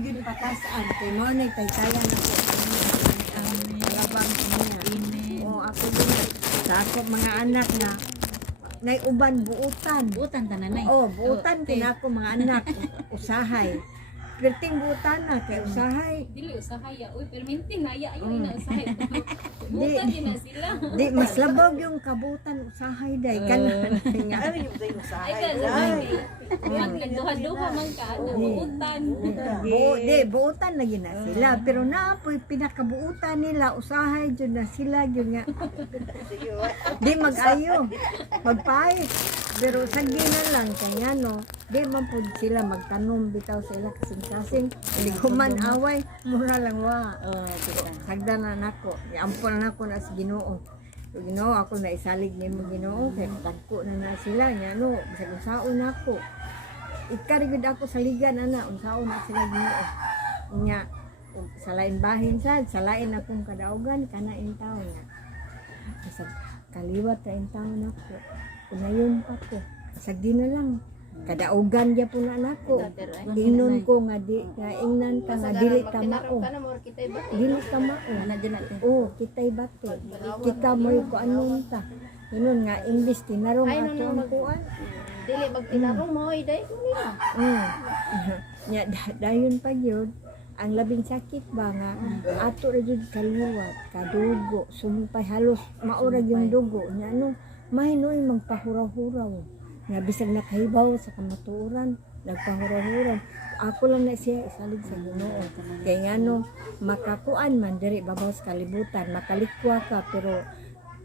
gyud patasan kay mo nay taytayan ako ang labang niya. O ako din sa ako mga anak na nay uban buutan. Butan tananay. Oh, buutan kinako mga anak usahay. Perting buutan na kay usahay. Dili usahay ya. Uy, perminting na ya ayo na usahay. Butan din na sila. Di mas labog yung kabutan usahay day kanan nga. Ay kan sa nagduha-duha man ka na buutan. Buutan na gina sila pero naapoy pinakabuutan nila usahay jud na sila jud nga. Di mag-ayo. Magpaay. Pero sagdi na lang kaya no, di man pud sila magtanom bitaw sila kasing-kasing. Liguman away mura lang wa. Sagda na nako. Ampon na nako na sa Ginoo. Ginoo ako na isalig nimo Ginoo kay tagko na sila nya no bisag unsaon nako. Ikarigod ako sa ligan ana unsaon na sila Ginoo. Nya sa lain bahin sad, sa lain akong kadaugan kana intaw nya. Bisag kaliwat ta intaw nako. Unayon pa ko. Sagdi na lang. Kadaugan dia pun anako. Ingnon ko nga di nga ingnan ta nga dili ta mao. Dili ta mao. Oh, kitay bate. Kita mo ko anon ta. Inon nga imbis tinarong ato ang kuan. Dili magtinarong mo iday ko nila. Nya dayon pa gyud ang labing sakit ba nga ato ra jud kaliwat, kadugo, sumpay halos maura yung dugo nya ano mahinoy magpahuraw-huraw. Nga bisag nakahibaw sa kamatuoran, nagpahuraw-huraw. Ako lang na siya isalig sa Ginoo. Kaya nga no, makakuan man diri babaw sa kalibutan, makalikwa ka pero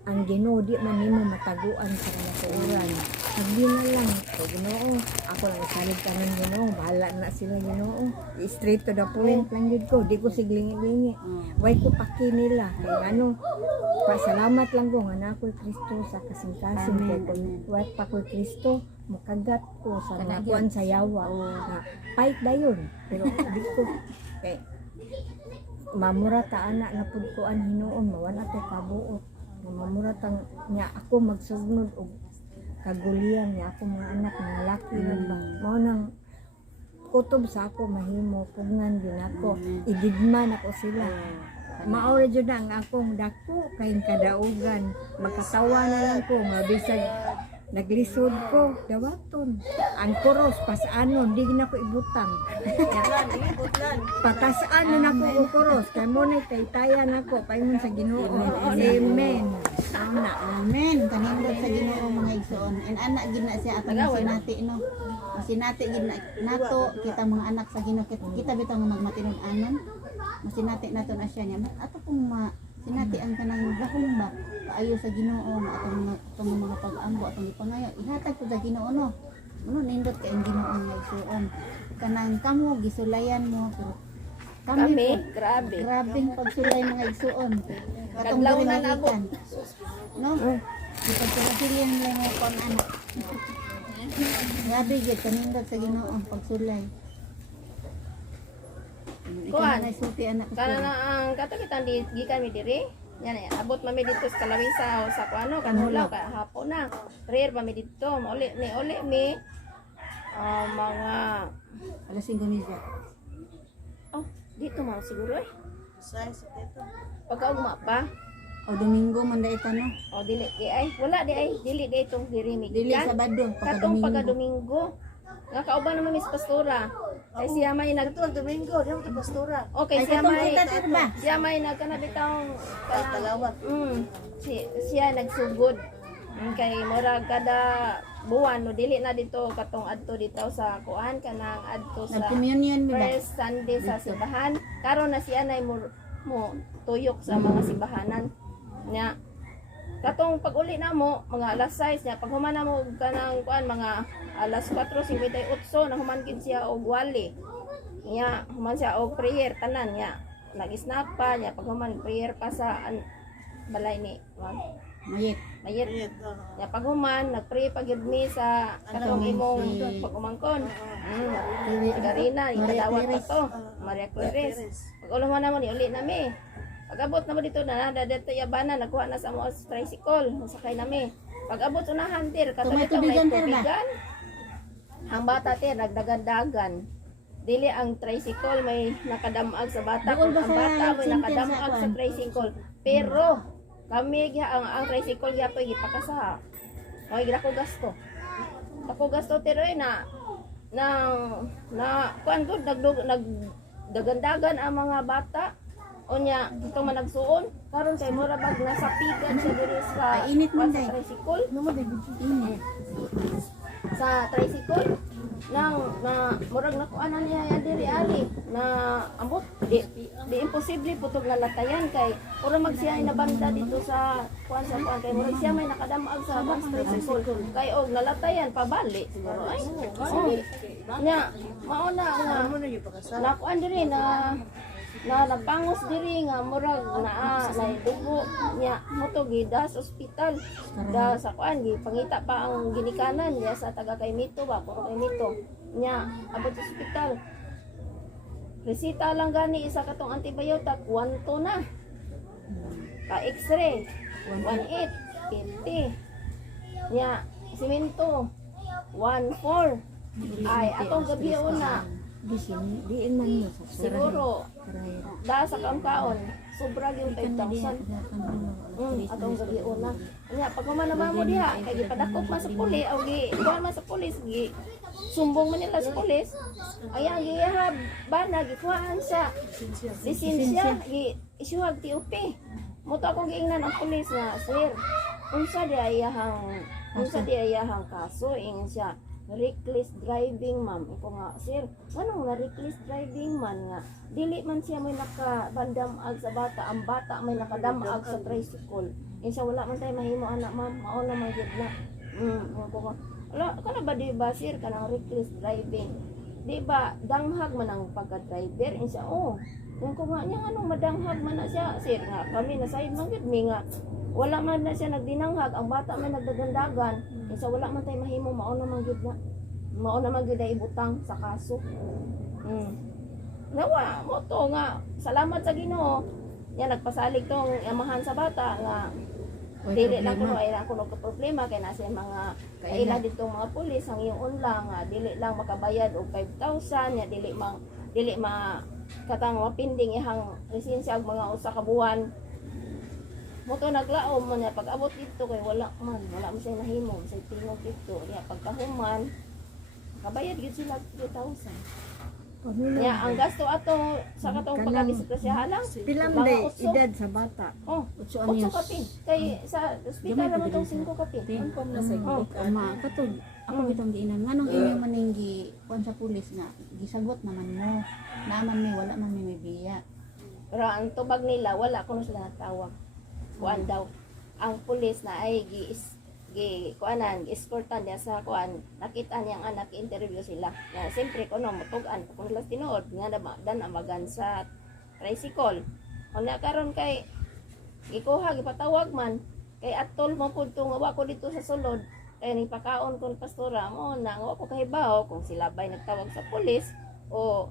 ang Ginoo di man nimo mataguan sa kamatuoran. Sagdi na lang, kay Ginoo, ako lang isalig ka ng Ginoo, bahala na sila Ginoo. Straight to the point lang yun ko, di ko siglingi-lingi. Way ko paki nila, kaya ano, pasalamat lang ko nga na ako'y Kristo sa kasing-kasing kay kung wet pa ko'y Kristo makagat ko sa mga kuan sa yawa na fight dayon pero di ko kay mamura ta ana na pud ko an Hinuon mawala tay kabuot mamura tang nya ako magsugnod og kagulian nya ako mga anak mga laki na ba mao nang kutob sa ako mahimo pugngan din ako igidman ako sila. Maura jud ang akong dako kay kadaugan makatawa na lang ko mabisag naglisod ko dawaton ang kuros pasanon di na ko ibutang patasaan na ko ang kuros kay mo na taytayan ako paingon sa Ginoo amen Amen. Kanindot sa Ginoo mga igsoon. And anak gid na siya atong sinati no. Sinati gid na nato kita mga anak sa Ginoo kita bitaw nga magmatinud-anon. Masinati nato na siya niya. Ato pong sinati ang kanang gahom ba paayo sa Ginoo atong mga pag-ambo atong ipangayo. Ihatag ko sa Ginoo no. Ano nindot kay ang Ginoo nga igsoon. Kanang kamo gisulayan mo pero kami grabing pagsulay mga igsoon. Kadlaw na nabot. No? Ipagpapilihan lang mo kon anak. Grabe gid kanindot sa Ginoo ang pagsulay. Kuan na sulti anak. Kana na ang kato kitang gikan mi diri. Yan abot mami dito sa Kalawisa o sa kuano kanulaw ka hapon na. Prayer pa mi dito. Uli mi mga alas 5 misa. oh dito man siguro eh. Size dito. Pagkaugma pa. O Domingo man da ita no. O dili di ay wala di ay dili di itong dirimig. Dili Sabado katong pagka Domingo. Nga kauban naman Miss Pastora. Ay siya may Domingo, di mo pastora. Okay, siya may nagkanabitang Talawat. Siya nagsugod. Kay mura kada buwan no dili na dito katong adto dito sa kuan kanang adto sa communion mi ba? First Sunday sa simbahan. Karon na siya nay mo tuyok sa mga simbahanan. Nya katong pag-uli na mo mga alas 6 nya pag human na mo kanang kuan mga alas 4:58 na human gid siya og wali. Nya human siya og prayer tanan nya nag-snap pa nya pag human prayer pa sa balay ni Mayet. Ya pag human nagpray pag gyud mi sa katong imong pag-umangkon. Garina ikadawat pa to. Maria Clares. Pag ulo man namo ni uli na mi. Pag-abot na mo dito na dito yabana nakuha na sa mo tricycle, sakay na mi. Pag-abot unahan tir katong dito may tubigan. Ang bata tir nagdagan-dagan. dili ang tricycle may nakadamag sa bata, Doon kung ba ang sa bata may sentence nakadamag sa sa kuwan? tricycle. Pero kami ang tricycle gyapon gipakasa. Oy, gira ko gasto. Ako gasto tiroy na kuan gud nagdagandagan ang mga bata. Onya, ito man nagsuon karon kay mura bag nasa pigan sa diri sa Ay, init man, sa day. tricycle. Init. Sa tricycle na murag nakuanan niya yan diri ali na ambot di imposible putog na latayan kay puro magsiya na banda dito sa kuan kay murag siya may nakadamag sa bus tricycle kay og nalatayan pabali siguro ay nya mauna nga nakuan diri na napangos diri nga murag na dugo nya moto gida sa ospital da sa kuan gi pangita pa ang ginikanan ya sa taga kay Mito ba puro kay Mito nya abot sa ospital resita lang gani isa katong antibiotic 1 na pa x-ray 1.8 50 nya simento 1.4 ay atong gabi una Diin man mo sa siguro da sa kaon sobra yung 5,000 atong gabi una nya pag manama mo diha kay gipadakop man sa pulis o gi kuan man sa pulis gi sumbong man nila sa pulis ayan gi bana gi kuan sa lisensya gi isuhag TOP mo to akong giingnan ang pulis nga sir unsa di ayahang kaso ingon siya reckless driving ma'am. Iko nga, sir, anong nga reckless driving man nga? Dili man siya may nakabandamag sa bata, ang bata may nakadamag sa tricycle. Insya wala man tayo mahimo anak ma'am, mauna man yun na. Kana ba di ba sir, kanang reckless driving? Di ba, danghag man ang pagka-driver? Insya, yung ko nga niya, anong madanghag man na siya, sir, nga kami nasayid man yun, nga, wala man na siya nagdinanghag, ang bata may nagdagandagan, isa wala man tayo mahimo, mauna man gyud na ibutang sa kaso. Nawa mo to nga, salamat sa Ginoo. Yan nagpasalig tong amahan sa bata nga dili lang kuno ay lang kuno ka problema kay nasa mga kaila ditong mga pulis ang iyon lang nga dili lang makabayad og 5,000 nya dili katang mapinding ihang lisensya og mga usa ka buwan. Moto naglaom man niya pag abot dito kay wala man siya nahimo sa tingog dito niya pagkahuman kabayad gid sila 2,000 niya ang gasto ato sa katong pagdisiplina lang Pilam mga day utso. edad sa bata. 8 kapin kay sa ospital naman tong 5 kapin Katod, ako bitong giinan nganong inyo maning kuan sa pulis nga gisagot naman mo. Naman may wala man may biya. pero ang tubag nila wala kuno sila natawag kuan daw ang pulis na ay kuanan escortan niya sa kuan nakita niyang anak interview sila na siyempre kuno mutugan kung nila tinuod nga dan amagan sa tricycle unya karon kay gikuha gipatawag man kay atol mo pud tong wa ko dito sa sulod kay ni pakaon kon pastora mo na nga ko kahibaw kung sila bay nagtawag sa pulis o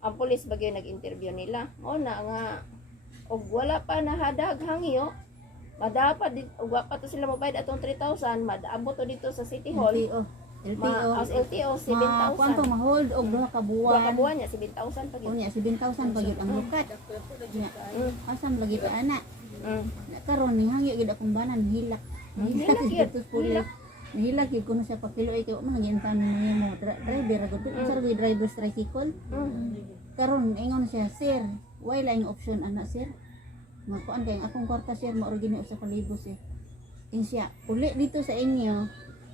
ang pulis bagay nag-interview nila mo na nga og wala pa nahadag hangyo madapat og wa pa to sila mabayad atong 3,000 madaabot to dito sa City Hall as LTO 7,000 Kwanto ma-hold og duha ka buwan. kabuan niya 7,000 pag Unya 7,000 pagit ang lukat. Asan lagi ka ana? Karon ni hangyo gid akong banan hilak. Hilak yun, hilak. Hilak gyud kuno sa papilo ay kay mo nagintan mo driver agud unsa ra driver's tricycle. Karon ingon siya, sir, why laing option ana sir? Makuan kay akong kwarta sir mao gini usa ka libo sir. Insya, uli dito sa inyo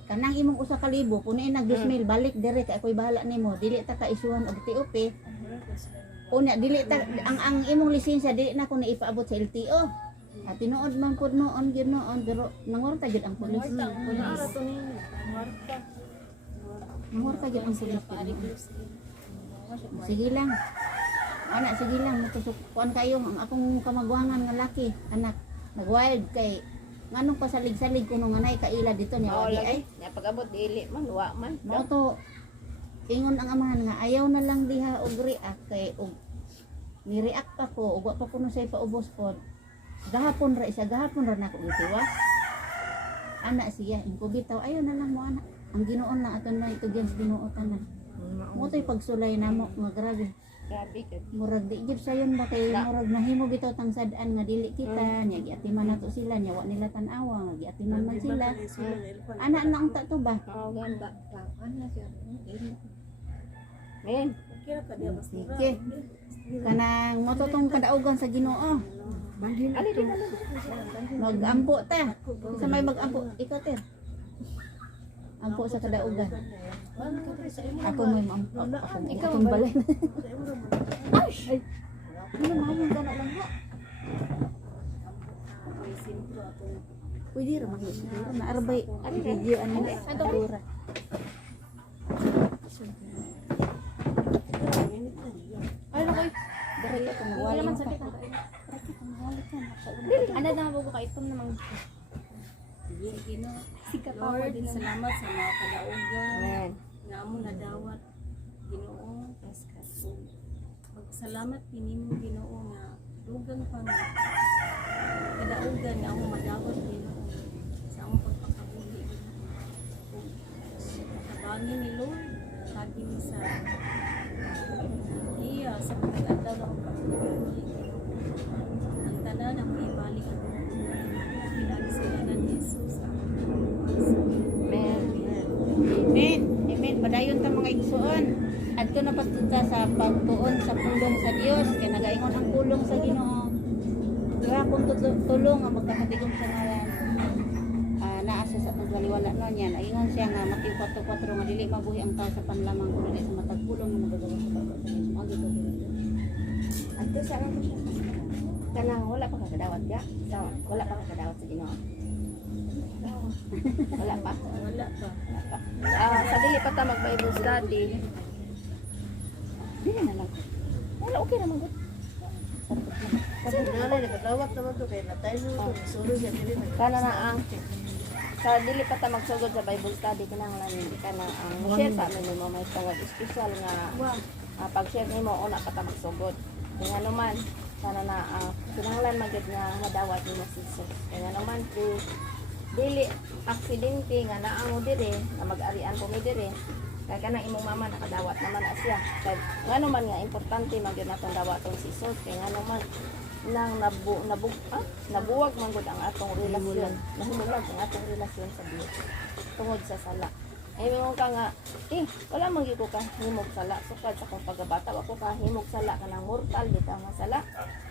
kanang imong usa ka libo punuin nag 2,000 balik dire kay ako'y bahala nimo dili ta ka isuhan og TOP. Unya dili ta ang imong lisensya dili na ko na ipaabot sa LTO. At tinuod man pud noon gyud noon pero nangorta gyud ang pulis. Nangorta gyud ang pulis. Sige lang. Anak, sige lang, kuan kayo ang akong kamagwangan nga laki, anak. Nag-wild kay nganong pasalig-salig kuno nga nay kaila dito niya wagi ay. nya pag-abot dili man wa man. Mao to ingon ang amahan nga ayaw na lang diha og react kay og ni-react pa ko ug wa pa kuno say paubos pod. Gahapon ra nako gitiwas. Anak siya, ingko bitaw ayaw na lang mo anak. Ang Ginoon lang aton na itugyan sa Ginoo tanan. Mo to'y pagsulay namo nga grabe. Grabe ka. Murag di gyud sayon ba kay murag nahimo bitaw tang sad-an nga dili kita nya giatiman nato sila nya wa nila tan-awa nga giatiman man sila. Anak na ang tato ba? Oh, ganda. Men, Sige. Kanang mototong kadaugan sa Ginoo. Balhin ali ito. di na. Mag-ampo ta. Sa may mag-ampo ikaw ter. Ampo sa kadaugan. Ako may ampo. Ikaw ang balay. Ay. Ano mayon ka na lang ha? Pwede ra man siguro na arbay. Video ano na siguro. Ay, okay. Dere ka na wala man sakit. Ano na mo ka itom namang. Lord, salamat sa mga kadaugan Amen. nga amo nadawat Ginoo. Magsalamat pinimo Ginoo nga dugang pa nga kadaugan nga amo madawat Ginoo sa among pagpakabuli. Tabangin ni Lord, lagi ni sa iya sa pag-adlaw ng pagpakabuli. Ang tanan ang ibalik ang pinagi sila ng Jesus. Amen. Amen. Amen. Padayon ta mga igsoon. Adto na patuta sa pagtuon sa pulong sa Dios kay nagaingon ang pulong sa Ginoo. Dira kung tulong ang magkakatigom sa ngalan. Naasa sa pagbaliwala no niya. Naingon siya nga Mateo 4:4 nga dili mabuhi ang tao sa panlamang kuno sa matag pulong nga magagawa sa pagkawa sa Dios. Magi to. Ato sa lang ko siya. Kanang wala pa ka kadawat ya. Wala pa ka kadawat sa Ginoo. Wala pa. Wala pa. Sa dili pa ta mag-Bible study. Dili na lang. Wala okay naman gud. Kana na ang sa dili pa ta magsugod sa Bible study kinahanglan hindi ka na ang share sa amin mo may tawag special nga pag-share nimo una pa ta magsugod. Kaya naman sana na kinahanglan magid nga madawat nimo si Jesus. Kaya naman dili aksidente nga naango dire nga mag-arian ko mi dire kay kanang imong mama nakadawat naman na siya kay ngano man nga importante magyud natong dawaton si Jesus kay ngano man nang nabuwag man gud ang atong relasyon nahumulag ang atong relasyon sa Dios tungod sa sala ay mo ka nga wala man gyud ko ka himog sala sukad sa kong pagabata wa ko ka himog sala kanang mortal bitaw nga sala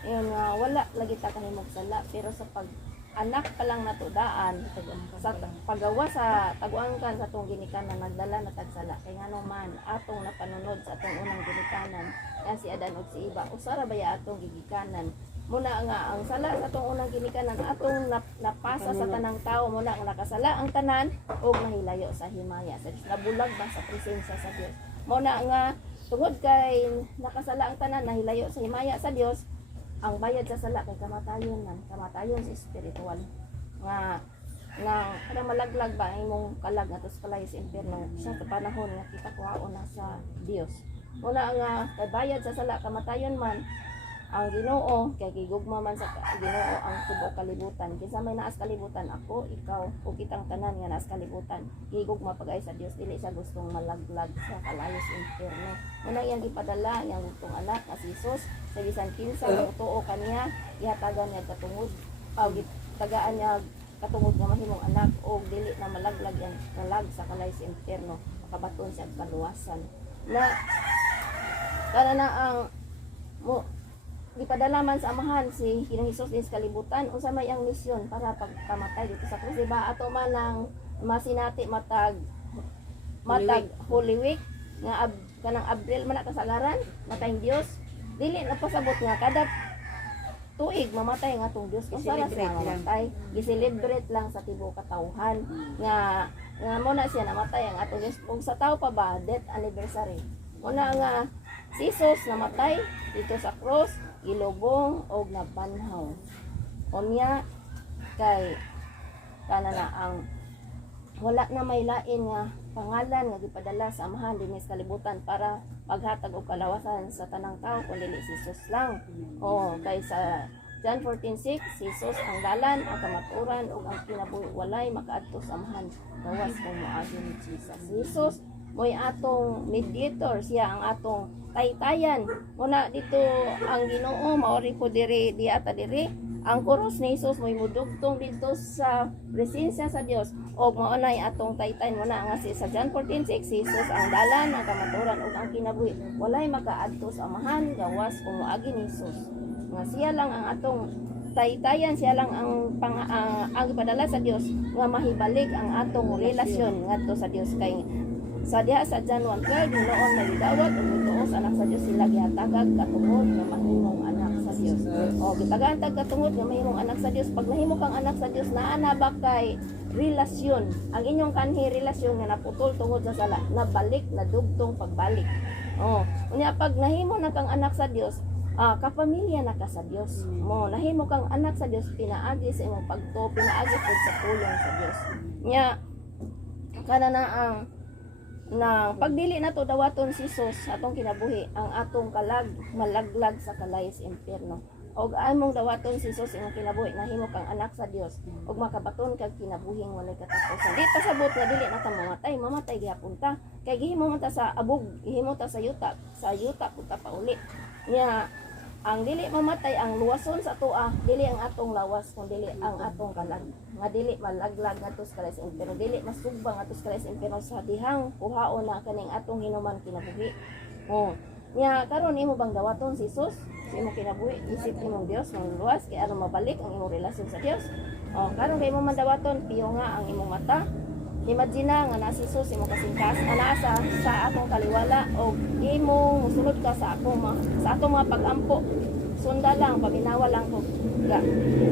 ayon nga wala lagi ta kahimog sala pero sa pag anak pa lang natudaan sa paggawa sa taguangkan sa atong ginikanan nagdala na tagsala kay ngano man atong napanunod sa atong unang ginikanan yan si Adan ug si Eva usara baya atong gigikanan muna nga ang sala sa atong unang ginikanan atong napasa sa tanang tao muna ang nakasala ang tanan ug nahilayo sa himaya sa Dios nabulag ba sa presensya sa Dios muna nga tungod kay nakasala ang tanan nahilayo sa himaya sa Dios ang bayad sa sala kay kamatayon man kamatayon sa espiritual nga kada malaglag ba ang imong kalag nga tos kalay sa impierno sa panahon nga kita kuhaon na sa Dios una nga kay bayad sa sala kamatayon man ang Ginoo kay gigugma man sa Ginoo ang tibuok kalibutan kinsa may naas kalibutan ako ikaw ug kitang tanan nga naas kalibutan gigugma pag-ay sa Dios dili sa gustong malaglag sa kalayo sa impierno una iyang gipadala iyang gustong anak nga si Jesus sa bisan kinsa nga tuo kaniya ihatagan niya katungod aw gitagaan niya katungod nga mahimong anak o dili na malaglag yang nalag sa kalay sa impierno makabaton siya og kaluwasan na kana na ang mo gipadala man sa amahan si Ginoong Hesus din sa kalibutan unsa may ang misyon para pagkamatay dito sa krus diba ato man ang masinati matag Holy Week nga kanang Abril man kasagaran matayng Dios dili na pasabot nga kada tuig mamatay nga tong Dios kung saan siya mamatay gi-celebrate lang sa tibuok katawhan nga mo na siya namatay ang atong Dios ug sa tawo pa ba death anniversary una nga si Jesus namatay dito sa cross ilubong og nabanhaw unya kay kana na ang wala na may lain nga pangalan nga gipadala sa amahan dinhi sa kalibutan para maghatag og kalawasan sa tanang tao kun dili si Jesus lang kay sa John 14:6 si Jesus ang dalan ang kamaturan ug ang kinabuhi walay makaadto sa amahan gawas kung moagi ni Jesus si Jesus mo'y atong mediator, siya ang atong taytayan. Muna dito ang Ginoo maori po diri di ata diri ang cross ni Jesus mo'y mudugtong dito sa presensya sa Dios og mao nay atong taytayan muna nga si sa John 14:6 si Jesus ang dalan, ang kamaturan ug ang kinabuhi. Walay makaadto sa amahan gawas kung moagi ni Jesus. Nga siya lang ang atong taytayan, siya lang ang ang ipadala sa Dios nga mahibalik ang atong relasyon ngadto sa Dios kay sa diha sa John 1:12 noon nagdawat ug tuos anak sa Dios sila gihatagag katungod nga mahimong anak sa Dios. O gitagaan tag katungod nga mahimong anak sa Dios. Pag nahimo kang anak sa Dios naa na ba kay relasyon. Ang inyong kanhi relasyon nga naputol tungod sa sala, nabalik na dugtong pagbalik. O unya pag nahimo na kang anak sa Dios, kapamilya na ka sa Dios. Mo nahimo kang anak sa Dios, pinaagi sa imong pagtuo, pinaagi pud sa pulong sa Dios. Nya kana na ang na pagdili nato dawaton si Jesus atong kinabuhi ang atong kalag malaglag sa kalay sa impyerno. Og among dawaton si Jesus imong kinabuhi nahimo kang anak sa Dios og makabaton kag kinabuhing walay katapusan. Di pasabot nga dili na ta mamatay gihapon ta. Kay gihimo man ta sa abog, gihimo ta sa yuta pud ta pauli. Nya ang dili mamatay ang luwason sa toa, dili ang atong lawas kun dili ang atong kalag. Nga dili malaglag ngadto sa kalay sa impyerno, dili masugbang ngadto sa kalay sa impyerno sa dihang kuhaon na kaning atong hinuman kinabuhi. Nya karon imo bang dawaton si Jesus sa imong kinabuhi? Isip imong Dios ng luwas kay aron mabalik ang imong relasyon sa Dios. Karon kay imo man dawaton piyo nga ang imong mata. Imagine nga na si Jesus imong kasingkas ana sa atong kaliwala og imong musulod ka sa atong mga pag-ampo. Sunda lang, paminawa lang ko.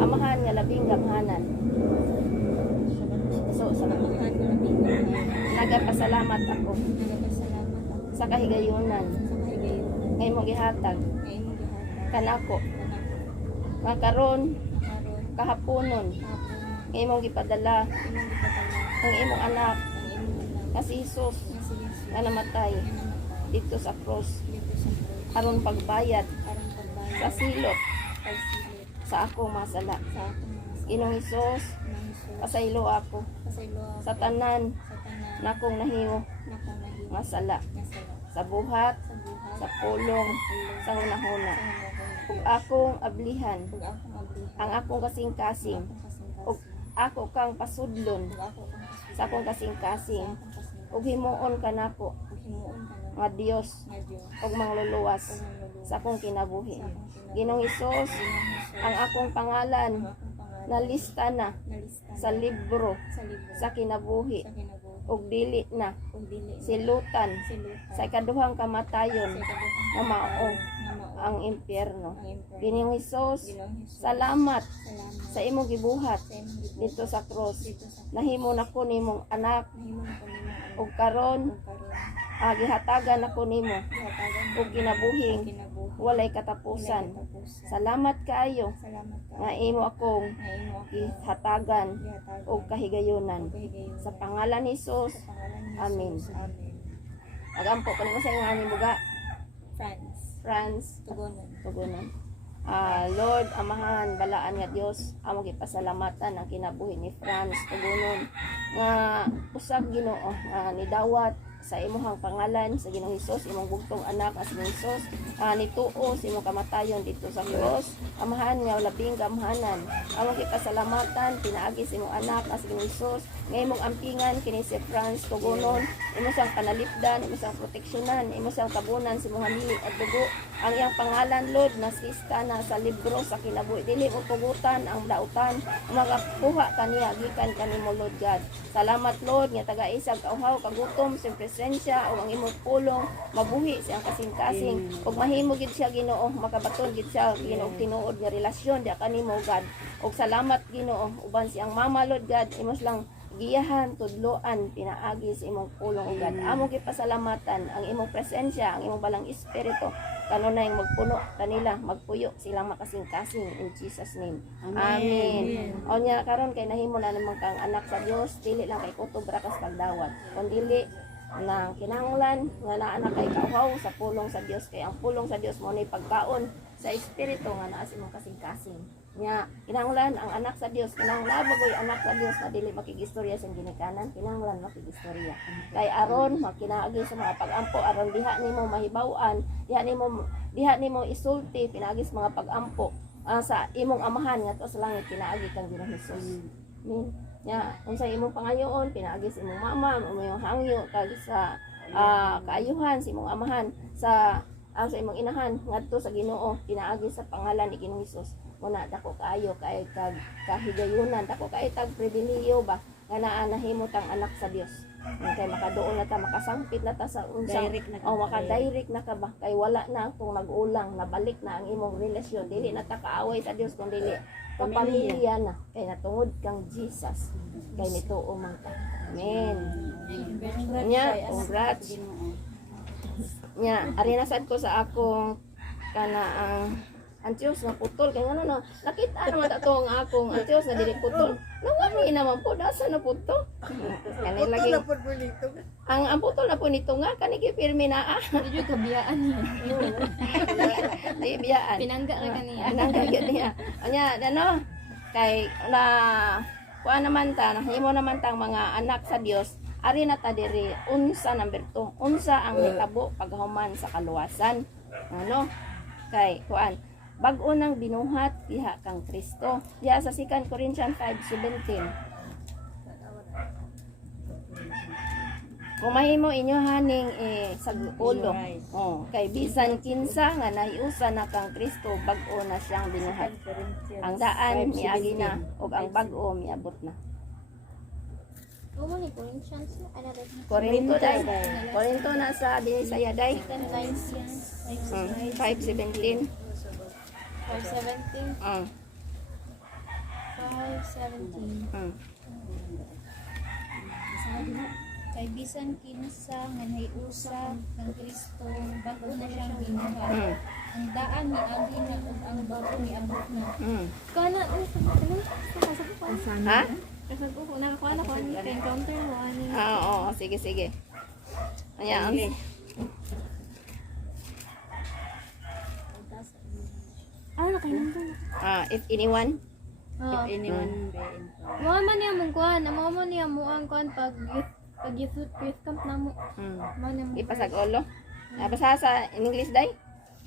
Amahan nga labing gamhanan. So, nagapasalamat ako sa kahigayunan ngay mong gihatag kanako nga karon kahaponon ngay mong gipadala ang imong anak nga si Jesus nga namatay dito sa cross aron pagbayad sa silot sa akong masala. Ginoong Hesus, pasaylo ako sa tanan nakong nahimo masala sa buhat, sa pulong, sa hunahuna. Ug akong ablihan ang akong kasing-kasing ug ako kang pasudlon sa akong kasing-kasing ug himuon kanako nga Dios ug mangluluwas sa akong kinabuhi. Ginoong Hesus, ang akong pangalan nalista na sa libro sa kinabuhi ug dili na silutan sa ikaduhang kamatayon nga mao ang impyerno. Ginoong Hesus, salamat sa imong gibuhat dito sa cross. Nahimo na ko nimong anak ug karon gihatagan ako nimo ug kinabuhing walay katapusan. Salamat kaayo nga imo akong gihatagan ug kahigayunan sa pangalan ni Jesus. Amen. Agampo kanimo sa ingani buga France tugunan. Lord, amahan, balaan nga Dios, amo gipasalamatan ang kinabuhi ni Franz tugunon nga usab Ginoo nidawat sa imuhang pangalan sa Ginoong Hesus, imong bugtong anak as Ginoong Hesus, nituo sa imong kamatayon dito sa cross. Amahan nga labing gamhanan, among gipasalamatan pinaagi sa imong anak as Ginoong Hesus, nga imong ampingan kini si Franz tugunon, imo sang panalipdan, imo sang proteksyonan, imo sang tabunan sa imong hamili at dugo. Ang iyang pangalan Lord naslista na sa libro sa kinabuhi, dili mo tugutan ang dautan, magapuha kaniya gikan kanimo Lord God. Salamat Lord nga taga-isag kauhaw kagutom sa presensya o ang imong pulong mabuhi siyang kasing-kasing ug mahimo gid siya Ginoo, makabaton gid siya Ginoo tinuod nga relasyon di kanimo God. Ug salamat Ginoo uban siyang mama Lord God, imos lang giyahan, tudloan, pinaagi sa imong pulong o God. Amo gipasalamatan ang imong presensya, ang imong balang espiritu kanunay magpuno kanila, magpuyo silang makasing-kasing in Jesus name. Amen. O nya karon kay nahimo na naman kang anak sa Dios, dili lang kay kutob ra kas pagdawat. Kun dili na kinahanglan nga naa na kay kauhaw sa pulong sa Dios, kay ang pulong sa Dios mo ni pagkaon sa espiritu nga naa sa imong kasing-kasing. Nya kinahanglan ang anak sa Dios, kinahanglan bagoy anak sa Dios na dili makigistorya sa ginikanan, kinahanglan makigistorya. Kay aron makinaagi sa mga pag-ampo, aron diha nimo mahibaw-an, diha nimo isulti pinagis mga pag-ampo sa imong amahan nga sa langit, kinaagi kang Ginoong Hesus. Amen. Nya unsay imong pangayoon, pinaagi sa imong mama, imong hangyo kag sa kaayuhan sa imong amahan sa imong inahan ngadto sa Ginoo, pinaagi sa pangalan ni Ginoong Hesus. Muna dako kaayo kay kag kahigayunan, dako kay tag pribilehiyo ba nga naa nahimo tang anak sa Dios. Kay makaduol na ta, makasangpit na ta sa unsang maka-direct na ka ba, kay wala na kung nag-ulang, nabalik na ang imong relasyon, dili na ta kaaway sa Dios kun dili kapamilya na, kay natungod kang Jesus, kay nituo man ka. Amen. Nya, congrats. Nya, ari na sad ko sa akong kana ang Diyos na putol, kaya ano na, nakita naman ito ang akong ang Diyos na dili putol. Nawami naman po, nasa na putol. Kani lagi, ang putol na po nito nga, kanigi pirmi na Medyo kabiyaan niya. Di biyaan. Pinangga na kaniya. Pinangga niya. Anya, ano, kay na, kuha naman ta, nahimo naman tang mga anak sa Diyos, ari na ta diri, unsa number 2, unsa ang nitabo paghuman sa kaluwasan. Ano, kay, kuan, bag-o nang binuhat diha kang Kristo. Diha sa 2 Corinthians 5:17. Kung mahimo inyo haning sa ulo. Oh, kay bisan kinsa nga nahiusa na kang Kristo, bag-o na siyang binuhat. Ang daan miagi na ug ang bag-o miabot na. Oo, ni Corinthians. Korinto day. Korinto na sa dinhi sa Yaday. 5:17. 5:17. 5:17. Kay bisan kinsa nga nahiusa ng Kristo, bago na siyang binuhat. Ang daan ni agi na ug ang bago ni abot na. Kana Ha? Kasag ko nakakuha na ko ani kay encounter mo ani. Oo, sige sige. Ayan. Nakainan If anyone. Mo man niya mong kuan, mo man niya mo ang kuan pag youth camp na mo. Mo na mo. Ipasag ulo. Basa sa in English day?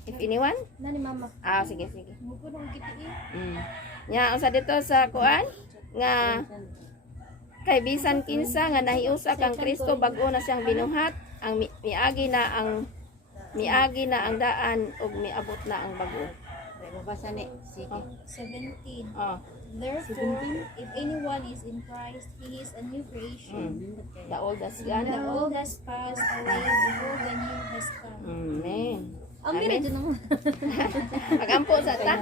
If anyone? Nani mama. Sige sige. Mo ko nang kiti. Nya usa dito sa kuan nga kay bisan kinsa nga nahiusa kang Kristo, bag-o na siyang binuhat, ang miagi na ang daan ug miabot na ang bag-o. Babasa ni sige. 17. Oh. Therefore, if anyone is in Christ, he is a new creation. The old has The gone. old has passed away, behold, the new has come. Amen. Ang gina dyan naman. Agampo sa ta.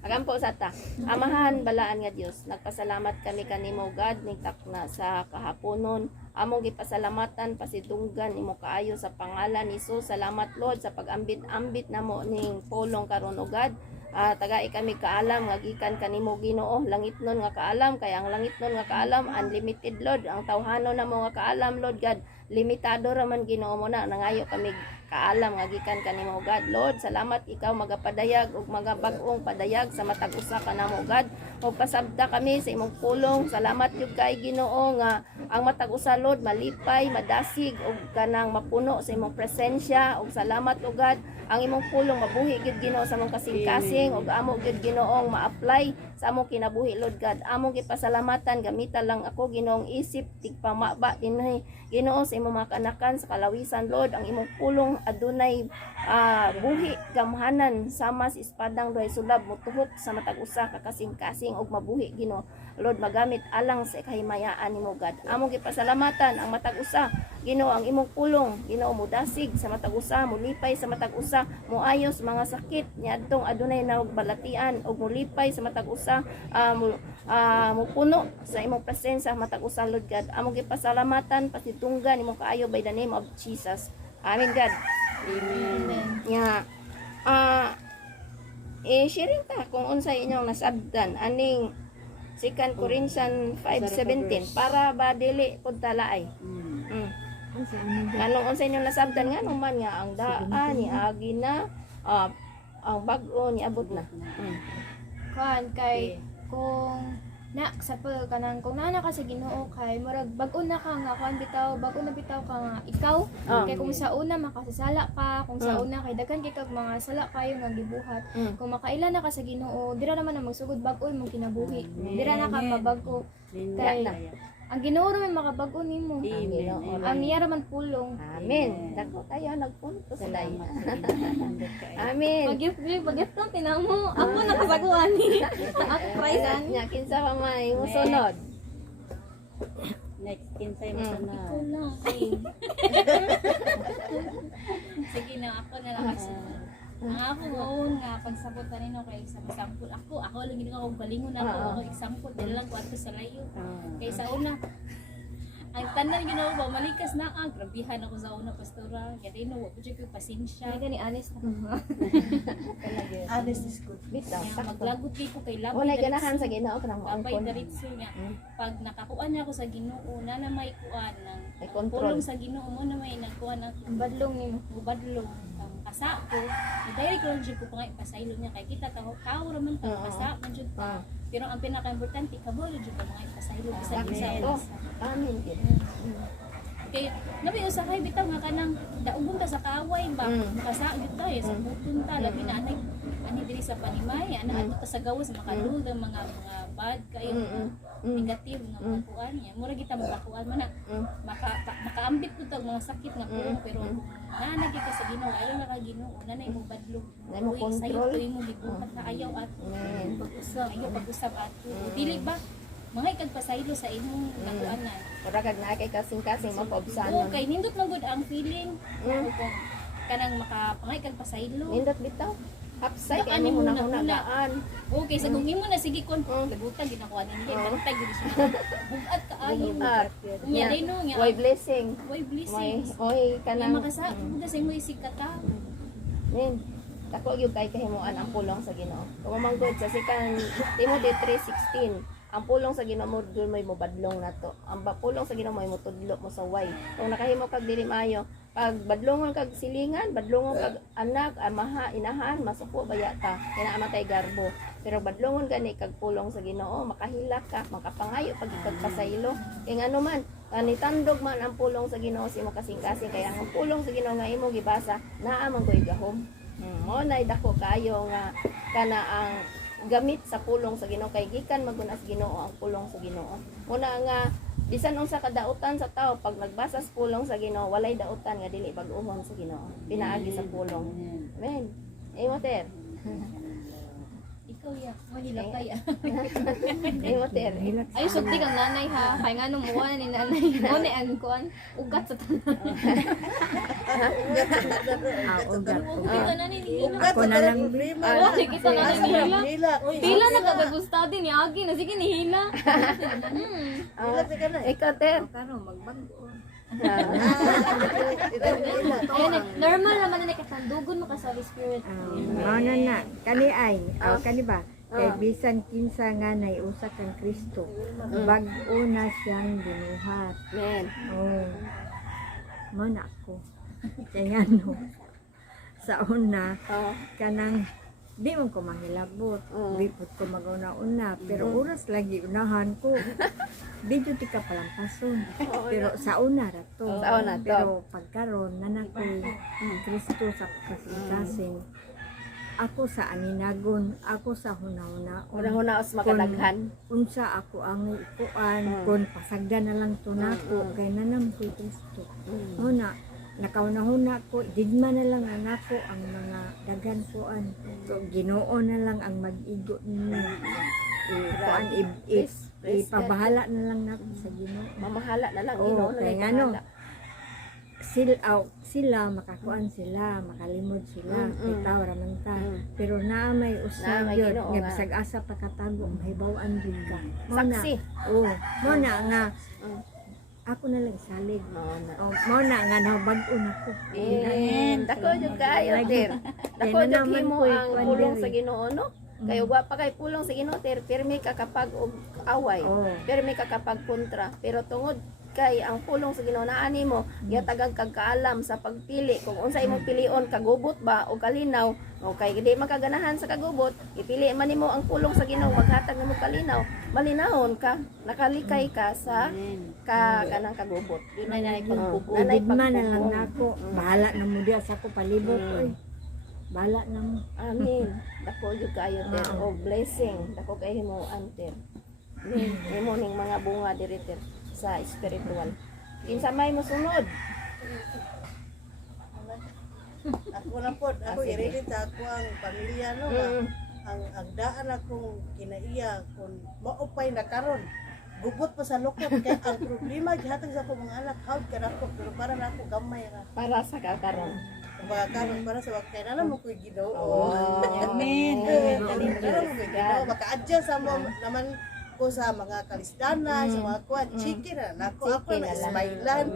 Agampo sa ta. Amahan balaan nga Dios. Nagpasalamat kami kanimo God ning takna sa kahaponon. Among gipasalamatan pasidunggan imo kaayo sa pangalan ni Jesus. Salamat Lord sa pag-ambit-ambit namo ning pulong karon o God. Tagai kami kaalam nga gikan kanimo Ginoo, langit nun nga kaalam, kay ang langit nun nga kaalam unlimited Lord, ang tawhanon namo nga kaalam Lord God limitado ra man Ginoo mo na, nangayo kami kaalam nga gikan kanimo God. Lord, salamat ikaw magapadayag ug magabag-ong padayag sa matag usa kanamo God, ug pasabta kami sa imong pulong. Salamat jud kay Ginoo nga ang matag usa Lord malipay, madasig ug kanang mapuno sa imong presensya. Ug salamat o God ang imong pulong mabuhi gid Ginoo sa among kasing-kasing ug amo gid Ginoong ma-apply sa among kinabuhi Lord God. Among gipasalamatan, gamitan lang ako Ginoong isip tigpamaba dinhi Ginoo sa imong mga kanakan sa kalawisan Lord. Ang imong pulong adunay buhi gamhanan sama sa espadang duhay sulab motuhok sa matag usa ka kasing-kasing ug mabuhi Ginoo Lord, magamit alang sa kahimayaan nimo God. Among gipasalamatan ang matag usa Ginoo, ang imong pulong Ginoo mudasig sa matag usa, mulipay sa matag usa, muayos mga sakit niadtong adunay nagbalatian ug mulipay sa matag usa, mupuno sa imong presensya matag usa Lord God. Among gipasalamatan pasitunggan imong kaayo by the name of Jesus. Amen God. Amen. Nya sharing ta kung unsay inyong nasabdan aning 2 Corinthians 5:17 para ba dili pud talaay. Sa ano ba? Nganong unsa inyong nasabtan nganong man nga ang daan ni agi na ang bag-o ni abot na. Kuan kay kung na sa kanang kung nana ka sa Ginoo kay murag bag-o na ka nga kuan bitaw bag-o na bitaw ka nga ikaw kay kung sa una makasasala ka kung sa una kay daghan kay kag mga sala kayo nga gibuhat kung makaila na ka sa Ginoo dira naman na magsugod bag-o imong kinabuhi dira na ka mabag-o kay ang Ginoo ra may makabag-o nimo ang niya ra man pulong. Amen. Dako kayo nagpunto sa lain. Amen. Pag-gift ko tinamo ako nakasaguan ni ako prize ani Nya kinsa pa may musunod. Next kinsay mo na. ko lang sige na ako na lang ang ako noon nga pagsabutan nino kay sa example ako lang gini ko balingon ako example dili lang ko ato sa layo kay sa una ang tanan Ginoo ba malikas na grabihan ako sa una pastora kaya dino wa pud ko pasensya gani honest na Honest is good. Bitaw. kaya maglagot kay ko kay Wala labay ganahan sa Ginoo kanang babay maangkon. diretso niya pag nakakuan niya ako sa Ginoo na may kuan ng May control. pulong sa Ginoo mo na may nagkuan ako badlong nimo badlong ang kasa ko direct lang jud ko pangay pasaylo niya kay kita ka raman ka kasa man jud ka pero ang pinaka-importante kabo jud ka pangay pasaylo sa Oh, amen gid. kay nabi usahay bitaw nga kanang daugong ka sa kaaway ba kasa jud tayo sa button ta labi na ani diri sa panimay ana ato ta sa gawas makalud ang mga bad kayo negative nga mga kuan niya mura kita makakuan man na makaambit ko tag mga sakit nga pulong pero na kita sa Ginoo ayo na ka Ginoo nanay mo badlog Nay mo control. sayo mo gibuhat na ayaw at pag-usab at dili ba mga ikagpasaylo sa imong nakuanan. Ora kag naa kay kasing-kasing Oo, mapaubsanon. kay nindot man gud ang feeling kung kanang makapangay kag pasaylo. Nindot bitaw. Hapsay kay Ani mo muna, hunang muna. gaan. Okay, sa kung imo na sige kon lagutan ginakuha ninyo. Bantay gid siya. Bugat ka ayo. At Nya day no nya. way blessing. Why May blessings. oy Kaya kanang makasa buda sa imo isig ka ta. men. Dako gyud kay kahimuan ang pulong sa Ginoo. Kung mamanggod sa second Timothy 3:16, ang pulong sa Ginoo mo dul may mobadlong nato. Ang pulong sa Ginoo may motudlo mo sa way. Kung nakahimo kag dili maayo, pag badlongon kag silingan, badlongon kag anak, amaha, inahan, masuko baya ta. Kaya matay garbo. Pero badlongon gani kag pulong sa Ginoo, makahilak ka, makapangayo pag ikagpasaylo. Kay ngano man, nitandog man ang pulong sa Ginoo si makasing-kasing kaya ang pulong sa Ginoo nga imo gibasa, naa man koy gahom. Mo nay dako kayo nga kana ang gamit sa pulong sa Ginoo kay gikan maguna sa Ginoo ang pulong sa Ginoo. Muna nga bisan unsa ka dautan sa tao pag nagbasa sa pulong sa Ginoo walay dautan nga dili bag-uhon sa Ginoo. Pinaagi sa pulong. Amen. Moter. Ikaw ya, mahila kaya. Moter. Ay sugdi kang nanay ha. Kay nga nung muwa ni nanay. Mo ni ang kuan ugat sa tanan. Ugat. Ugdi ka na ni hila. Ako na lang. Wala kita na ni hila. Hila na kagagusta din ni Agi na sige ni hila. Ikaw ter. Karo magbago. Ayun eh, normal naman na katandugon mo ka sa Holy Spirit. Mao na kani ay kani ba kay bisan kinsa nga nay usa kang Kristo bag-o na siyang binuhat. Amen. Mao na ako kaya no sa una kanang di man ko mahilabot lipot ko magauna-una pero oras lagi unahan ko di jud ti ka palampason pero sa una ra to Sa una to. pero pagkaron nanakoy Kristo sa kasing ako sa aninagon ako sa hunahuna Una-una os makadaghan. unsa ako ang ikuan kun pasagdan na lang to nako kay nanam ko Kristo una nakauna-huna ko digma na lang ang ako ang mga daghan kuan so Ginoo na lang ang mag-igo ninyo kuan ipabahala na lang nako sa Ginoo Mamahala na lang Oo, Ginoo na kaya lang nga, no. bahala. sila makakuan sila makalimod sila kay tawo ra man ta pero naa may Naa usa may gyud Ginoo nga nga. bisag asa pagkatago mahibaw-an gyud ka Mao na. Saksi. Oo, mo na nga ako na lang salig. Mo na nga nabag-o na ko. Amen. Dako jud kayo ter. Dako Kaya na jud naman himo ko'y ang kuwan pulong diri. sa Ginoo no. Kayo wa pa kay pulong sa Ginoo ter pirmi ka kapag og away. Oo. Pirmi ka kapag kontra. Pero tungod kay ang pulong sa Ginoo naa nimo gihatag kag kaalam sa pagpili kung unsa imong pilion, kagubot ba o kalinaw. O kay di makaganahan sa kagubot, ipili man nimo ang pulong sa Ginoo, maghatag nimo kalinaw, malinahon ka, nakalikay ka sa kanang kagubot. Yun na pagpupong. Gidma na lang nako. Bahala na mo diya sa ko palibot oy. Bahala na mo. Amen. Dako gyud kayo ter o blessing, dako kay himo anter. Nimo ning mga bunga diri ter sa spiritual. Kinsa may mosunod? Ako na po, ako sige. i-relate sa ako ang pamilya no. Ang agdaan akong kinaiya kung maupay na karon. Gubot pa sa lukot kay ang problema gihatag sa akong mga anak hawd ka nako pero para nako gamay ra. Para sa kakaron. Kumbaga karon para sa wakay na mo ko'y Ginoo. Oh. Amen. Alam mo ko'y Ginoo maka-adjust sa mo naman ko sa mga kalisdanan, sa mga kuwan, chicken na nako ako na ismailan.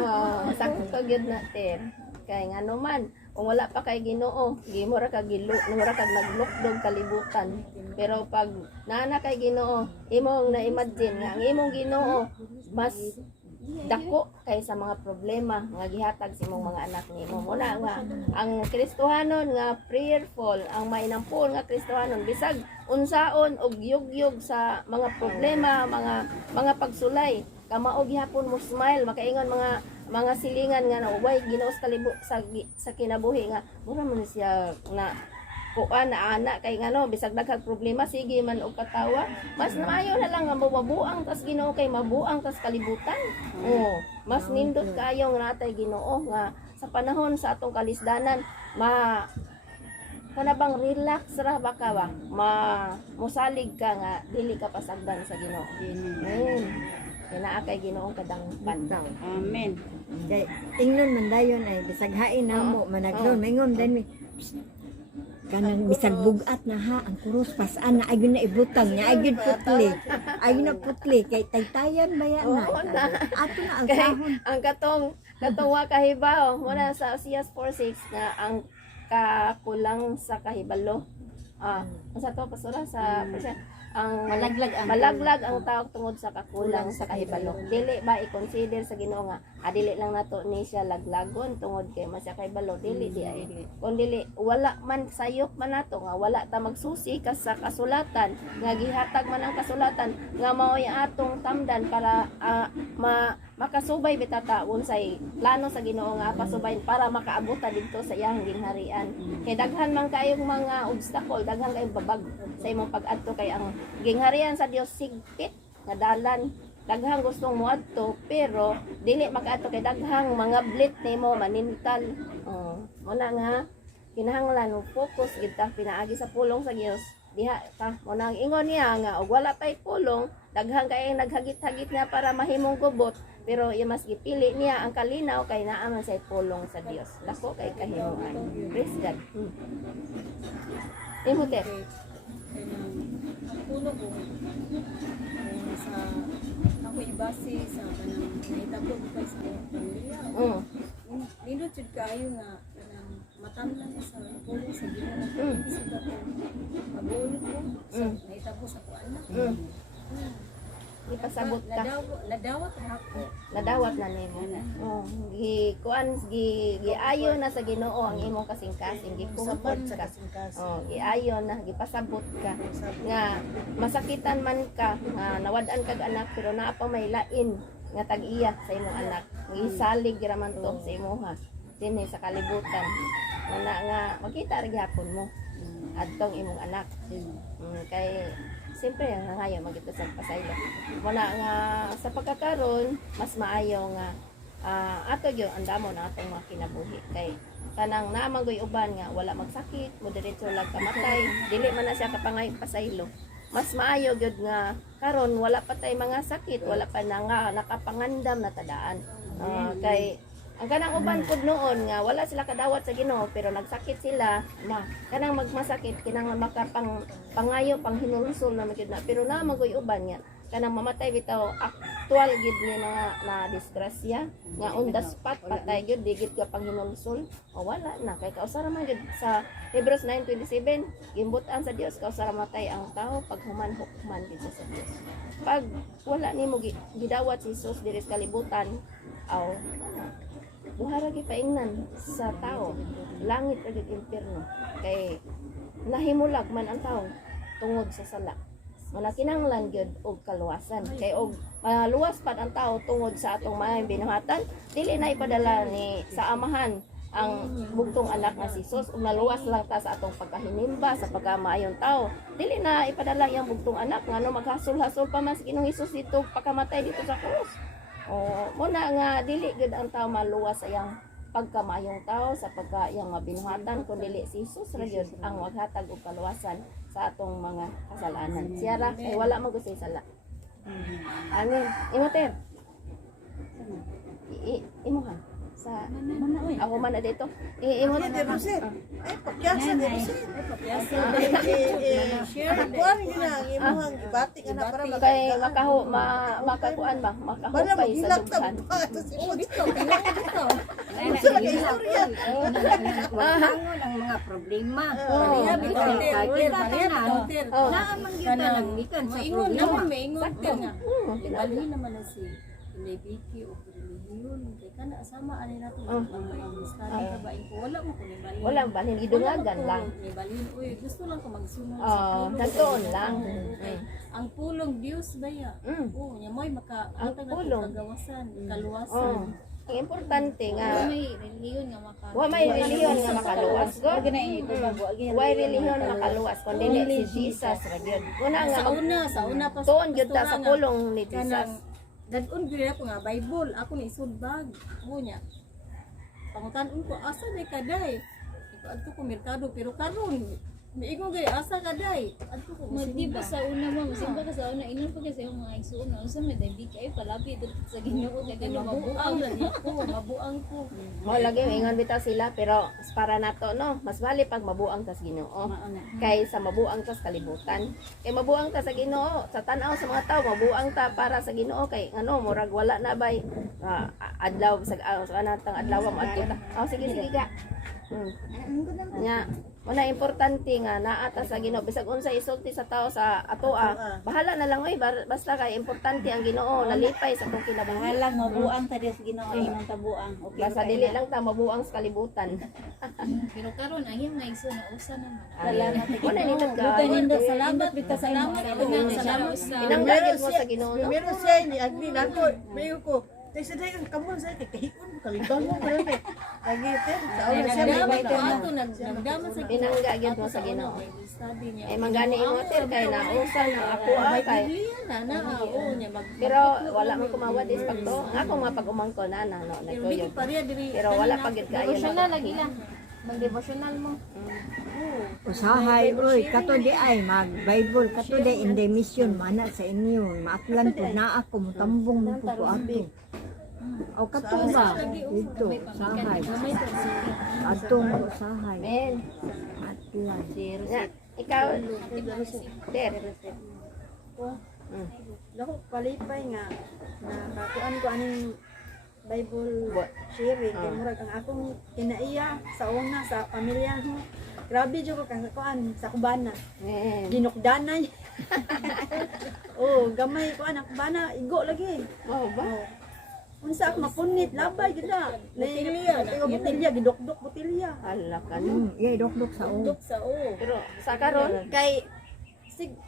Oh, sakto gyud natin. Kay ngano man, kung wala pa kay Ginoo, di mo ra kag naglukdog kalibutan. Pero pag naana kay Ginoo, imong na-imagine nga ang imong Ginoo mas dako kay sa mga problema nga gihatag sa imong mga anak nimo. Muna nga ang Kristohanon nga prayerful, ang mainampol nga Kristohanon bisag unsaon og yugyug sa mga problema, mga pagsulay, kamao gihapon mo smile, makaingon mga silingan nga na way Ginoo sa kinabuhi nga mura man siya na kuan na ana kay ngano bisag daghang problema sige man og katawa mas maayo na lang nga mabuang tas Ginoo kay mabuang tas kalibutan. Oh, mas nindot kayo nga natay Ginoo nga sa panahon sa atong kalisdanan kana bang relax ra ba ka ba musalig ka nga dili ka pasagdan sa Ginoo. Kaya kay Ginoong kadangpan. Amen. Kay ingnon man dayon ay bisag hain na mo managron maingon dan mi kanang bisag bugat na ha ang kurus pasaan na ayun na ibutang niya ayun putli kay taytayan baya na Oo na. ato na ang Kay sahon ang katong wa kahibaw muna sa Osias 4:6 na ang kakulang sa kahibalo. Sa to pasura sa ang malaglag ang tao tungod sa kakulang sa kahibalo. Dili ba i-consider sa Ginoo nga dili lang nato ni siya laglagon tungod kay masya kahibalo dili di ay. Kun dili wala man sayop man nato nga wala ta magsusi ka sa kasulatan nga gihatag man ang kasulatan nga mao'y atong tamdan para makasubay bitata unsay plano sa Ginoo nga pasubay para makaabot ta didto sa iyang gingharian. Kay daghan man kayong mga obstacle, daghan kayong babag sa imong pag-adto kay ang gingharian sa Dios sigpit nga dalan. Daghang gustong moadto pero dili makaadto kay daghang mga blit nimo manintal. Muna nga kinahanglan mo focus gid ta pinaagi sa pulong sa Dios. Diha ta mo nang ingon niya nga og wala pay pulong daghang kay naghagit-hagit nga para mahimong gubot pero mas gipili niya ang kalinaw kay naa man say pulong sa Dios. Dako kay kahimuan. Praise God. Imhotep. Puno ko sa ako ibase sa kanang nahitabo ko kay sa pamilya. Nindot jud kayo nga kanang matamnan sa pulo sa Ginoo sa bato. Mabulo ko sa nahitabo sa anak. Ipasabot ka. Nadawat na ako. Nadawat na nimo. Giayo na sa Ginoo ang imong kasing-kasing, Sabat gikumport sa ka. kasing-kasing. Giayo na, gipasabot ka. Nga masakitan man ka, nga nawad-an kag anak pero naa pa may lain nga tag-iya sa imong anak. Gisalig raman to sa imuha. Dinhi sa kalibutan. Nga nga makita ra gyapon mo adtong imong anak. Kay siyempre ngayon magito sa pasaylo. Muna nga sa pagkakaroon mas maayo nga ato gyud andamo na atong mga kinabuhi kay kanang namagoy uban nga wala magsakit mo diretso lang kamatay dili man na siya kapangay pasaylo. Mas maayo gyud nga karon wala pa tay mga sakit wala pa na nga nakapangandam na tadaan. Kay ang kanang uban pud noon nga wala sila kadawat sa Ginoo pero nagsakit sila kanang magmasakit kinahanglan pangayo pang hinulsol na magyud na pero na magoy uban nga kanang mamatay bitaw actual gid ni na disgrasya nga on the spot patay gyud digit ka panghinulsol o wala na kay kausara man gyud sa Hebrews 9:27 gimbutan sa Dios kausara matay ang tao pag human gyud sa Dios. Pag wala nimo gidawat si Jesus diri sa kalibutan aw buhara gipaingnan sa tao langit ug impierno kay nahimulag man ang tao tungod sa sala. Wala kinahanglan gyud og kaluwasan kay og maluwas pad ang tao tungod sa atong maayong binuhatan dili na ipadala ni sa amahan ang bugtong anak nga si Jesus ug naluwas lang ta sa atong pagkahinimba sa pagkamaayong tao dili na ipadala yang bugtong anak ngano maghasol-hasol pa man si Ginoong Hesus dito pagkamatay dito sa krus o muna nga dili gyud ang tao maluwas sa iyang pagkamayong tao sa pagkaiyang mabinuhatan kun dili si Jesus ra gyud ang maghatag og kaluwasan sa atong mga kasalanan. Siya ra kay wala man gusto sala. Amen. Imoter. Imuhan sa ako man na dito. Imo Ay, Rosel. Ay, pakyasa ni Rosel. Share Kuan gina ang imuhang ibati ka na para kay makakuan ba? Makahupay sa lubhan. Hangon ang mga problema. Pareha bitan kay naamang gyud lang gikan sa Maingon problema. naman, maingon din nga. Balhin naman na si Lebiki o relihiyon. Kay kana sama ani nato ang study ka ba ko wala mo ko ni balhin. Wala balhin gidungagan lang. Ni balhin uy gusto lang ko magsunod sa Oh, pulong. kantoon lang. Ang pulong Dios baya. Oo, nya moy maka Ang ang pulong. kagawasan, Oh. kaluwasan. Ang importante nga may reliyon nga maka. wa may relihiyon nga makaluwas god. Why relihiyon makaluwas kun dili si Jesus ra gyud. Una nga Sa una pa tuon gyud ta sa pastora nga, pulong ni Jesus. kanang dadun gyud ako nga Bible ako ni isudbag mo nya pangutan-on ko asa day kaday iko adto ko merkado pero karon miingon gay asa kaday adto ko Di ba musimba sa una mo, masimba ka sa una, inon pa kasi yung mga igsuon, ano sa may di kay palabi dito sa Ginoo kay gano mabuang mabuang. lagi ko mabuang ko Mo lagi ingon bitaw sila pero para nato no, mas bali pag mabuang ta sa Ginoo. Kay sa mabuang ta sa kalibutan. Kay mabuang ta sa Ginoo, sa tan-aw sa mga tawo mabuang ta para sa Ginoo kay ano murag wala na bay adlaw sa kanatang adlaw mo adto ta. Oh sige ga. Nya Una importante nga naa ta sa Ginoo bisag unsa isulti sa tao sa atoa. Bahala na lang oy basta kay importante ang Ginoo nalipay sa atong kinabuhi. Bahala mabuang ta Dios Ginoo imong tabuang. Okay. Basta dili lang ta mabuang sa kalibutan. Pero karon ang iyang nga igsuon na usa naman. Salamat Una nindot ka. Buta nindot salamat bitaw salamat. salamat Sa Pinanggagit mo sa Ginoo no. Primero siya ni Agni nako, mayo ko. Tay sa dayon kamon sa kahikon kalibang mo pero ni. Lagi ten sa una siya may nagdaman baito ko na. ato nagdaman sa Pinanggagit mo sa Ginoo. study niya Eh manggani imo ter kay nausan na ako kay. Biblia na oo nya mag Pero wala man kumawad is pagto. Ako mga pag-umangko na no pero dili nagtuyod. pareha diri Pero wala pa gid kayo. Devotional lagi lang. Mag-devotional mo. Usahay, oy, kato di ay, mag-Bible, kato di, in the mission, mana sa inyo, maatlan po na ako, mutambong mo po ko ato. O kato ba? Dito, usahay. Ato mo usahay. Men, Atlan. ya, ikaw ter. Dako palipay nga nakakuan ko aning Bible sharing kay murag ang akong kinaiya sa una sa pamilya ko. Grabe jud ko kasi kuan sa kubana. Men. Ginukdanay. Oh, gamay kuan ang kubana igo lagi. Oh ba? Unsa ako mapunit labay gid na. Botilya gidokdok botilya. Hala ka no. Yay, dok-dok sa o. Dok sa o. Pero sa karon Kay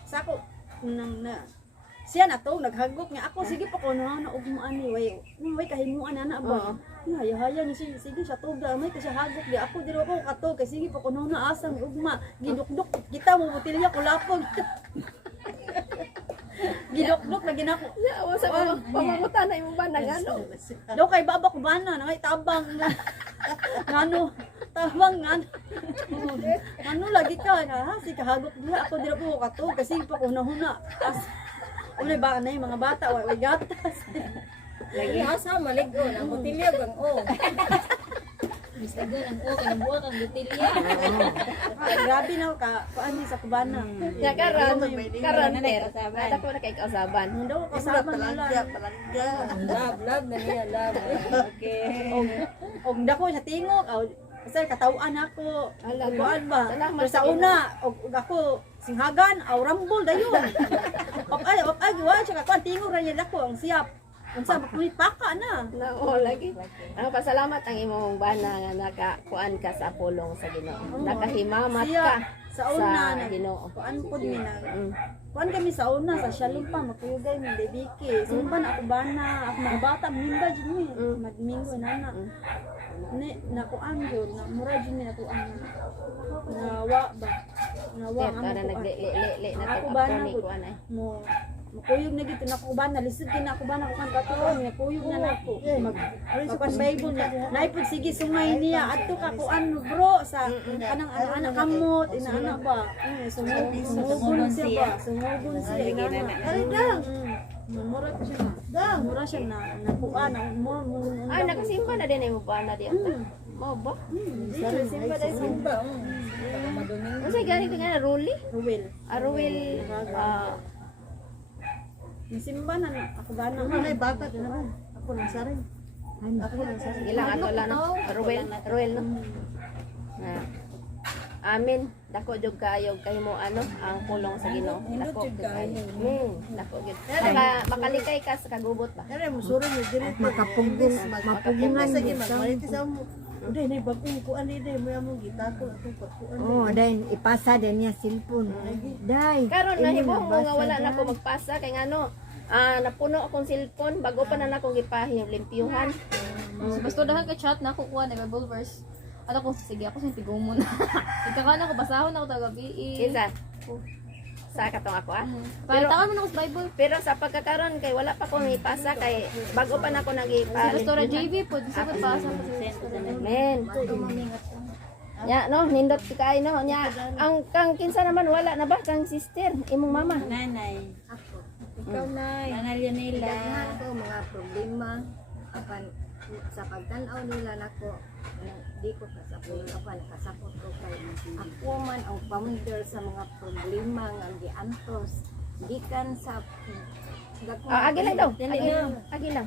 sako nang na siya na to naghagok niya ako sige pa ko na ugmaan ni way kahimuan ana ba haya ni sige sa to gamay kasi hagok di ako diro ko kato kay sige pa ko na asang ugma gidukdok kita mo botilya ko lapog gidukdok na ginako ya sa pamamutan na imong banang ano. do kay baba ko bana na may tabang ngano tabang ngano ano lagi ka ha si kahagok dira ako dira ko kato kasi pa ko huna Uli ba na yung mga bata, way gatas. lagi asa maligon ang botilya gang Mistagan ang ko kanang buwak ang detalye. Grabe na ka kuan sa kubana. Ya karon ter. Dako na kay kausaban. Hindi ko Kasama kasama palangga, nila. palangga. Love na niya, love. Okay. Og dako sa tingog, kasi katawaan ako. Ala, Kuan ba? salamat Pero sa sa una, og ako singhagan, aw rambol dayon. Op ay wa siya kuan tingog ra niya dako ang siyap. Unsa makulit paka na. Oo, lagi. Ang pasalamat ang imong bana nga nakakuan ka sa pulong sa Ginoo. Nakahimamat Siya, ka sa una sa Ginoo. kuan pod mi na. Mm. Kuan kami sa una sa Shalom pa makuyugay mi debiki. Sumban ako bana, ako mga bata minda jud mi. Magmingo nana. Ni nakuan jud na mura jud mi nakuan na wa ba. Na wa Ter, ang para kuan. nagle-le na Ako to ba ako na ni ko? kuan ay. Mo makuyog na gito na ko ba na lisod kina ko ba na kuan katuon niya kuyog na nako. Magpan Bible niya. Naipod sige sungay niya adto ka kuan bro sa kanang anak kamot inaana ba. Sumugon siya ba? Sumugon siya inana. Ay dang. Mura siya na. Dang. Mura siya na nakuan mo. Ay nakasimba na din imong bana di ata. Mo ba? Sorry simba dai simba. Unsa gani ka nga Ruli? Ruel. Arwil Simba na ako ba na. Ano na bata ko na. Ako lang sarin. Ako lang sarin. ilang ato lang no? Ruel no. Na. Amin. Dako jud kayo kay mo ano ang pulong sa Ginoo. Dako jud kayo. Dako jud. Makalikay ka sa kagubot ba? Kaya mo suro mo diri Makapugong, mapugungan sa din gimag. sa. Maliti sa mo. Uday na bagong kuan ni day mo among gitako atong pagkuan. Oh, then ipasa din niya cellphone. Day. Karon na ini hibo ko nga nabasa wala na dyan. ako magpasa kay ngano napuno akong cellphone bago pa na akong gipahim limpyuhan. Basta dahan ka chat na ako kuha na Bible verse. Ano ko, sige ako sa tigumon. Ikakan ako, basahon ako tagabi. Kinsa? Sa katong ako Pero taon mo na ako sa Bible. Pero sa pagkakaroon kay wala pa akong ipasa kay bago pa na ako Si nagipahim. Pastora JV po, di sa pagpasa. Men. Ya no, nindot ti kay no nya. Ang kang kinsa naman wala na ba kang sister, imong mama? Nanay. Ikaw na. Nanay nila. Daghan ko mga problema apan sa pagtan-aw nila nako di ko kasapon apan kasapot ko kay ako man ang founder sa mga problema nga giantos gikan sa dagko Agi lang daw. Agi lang. Agi lang.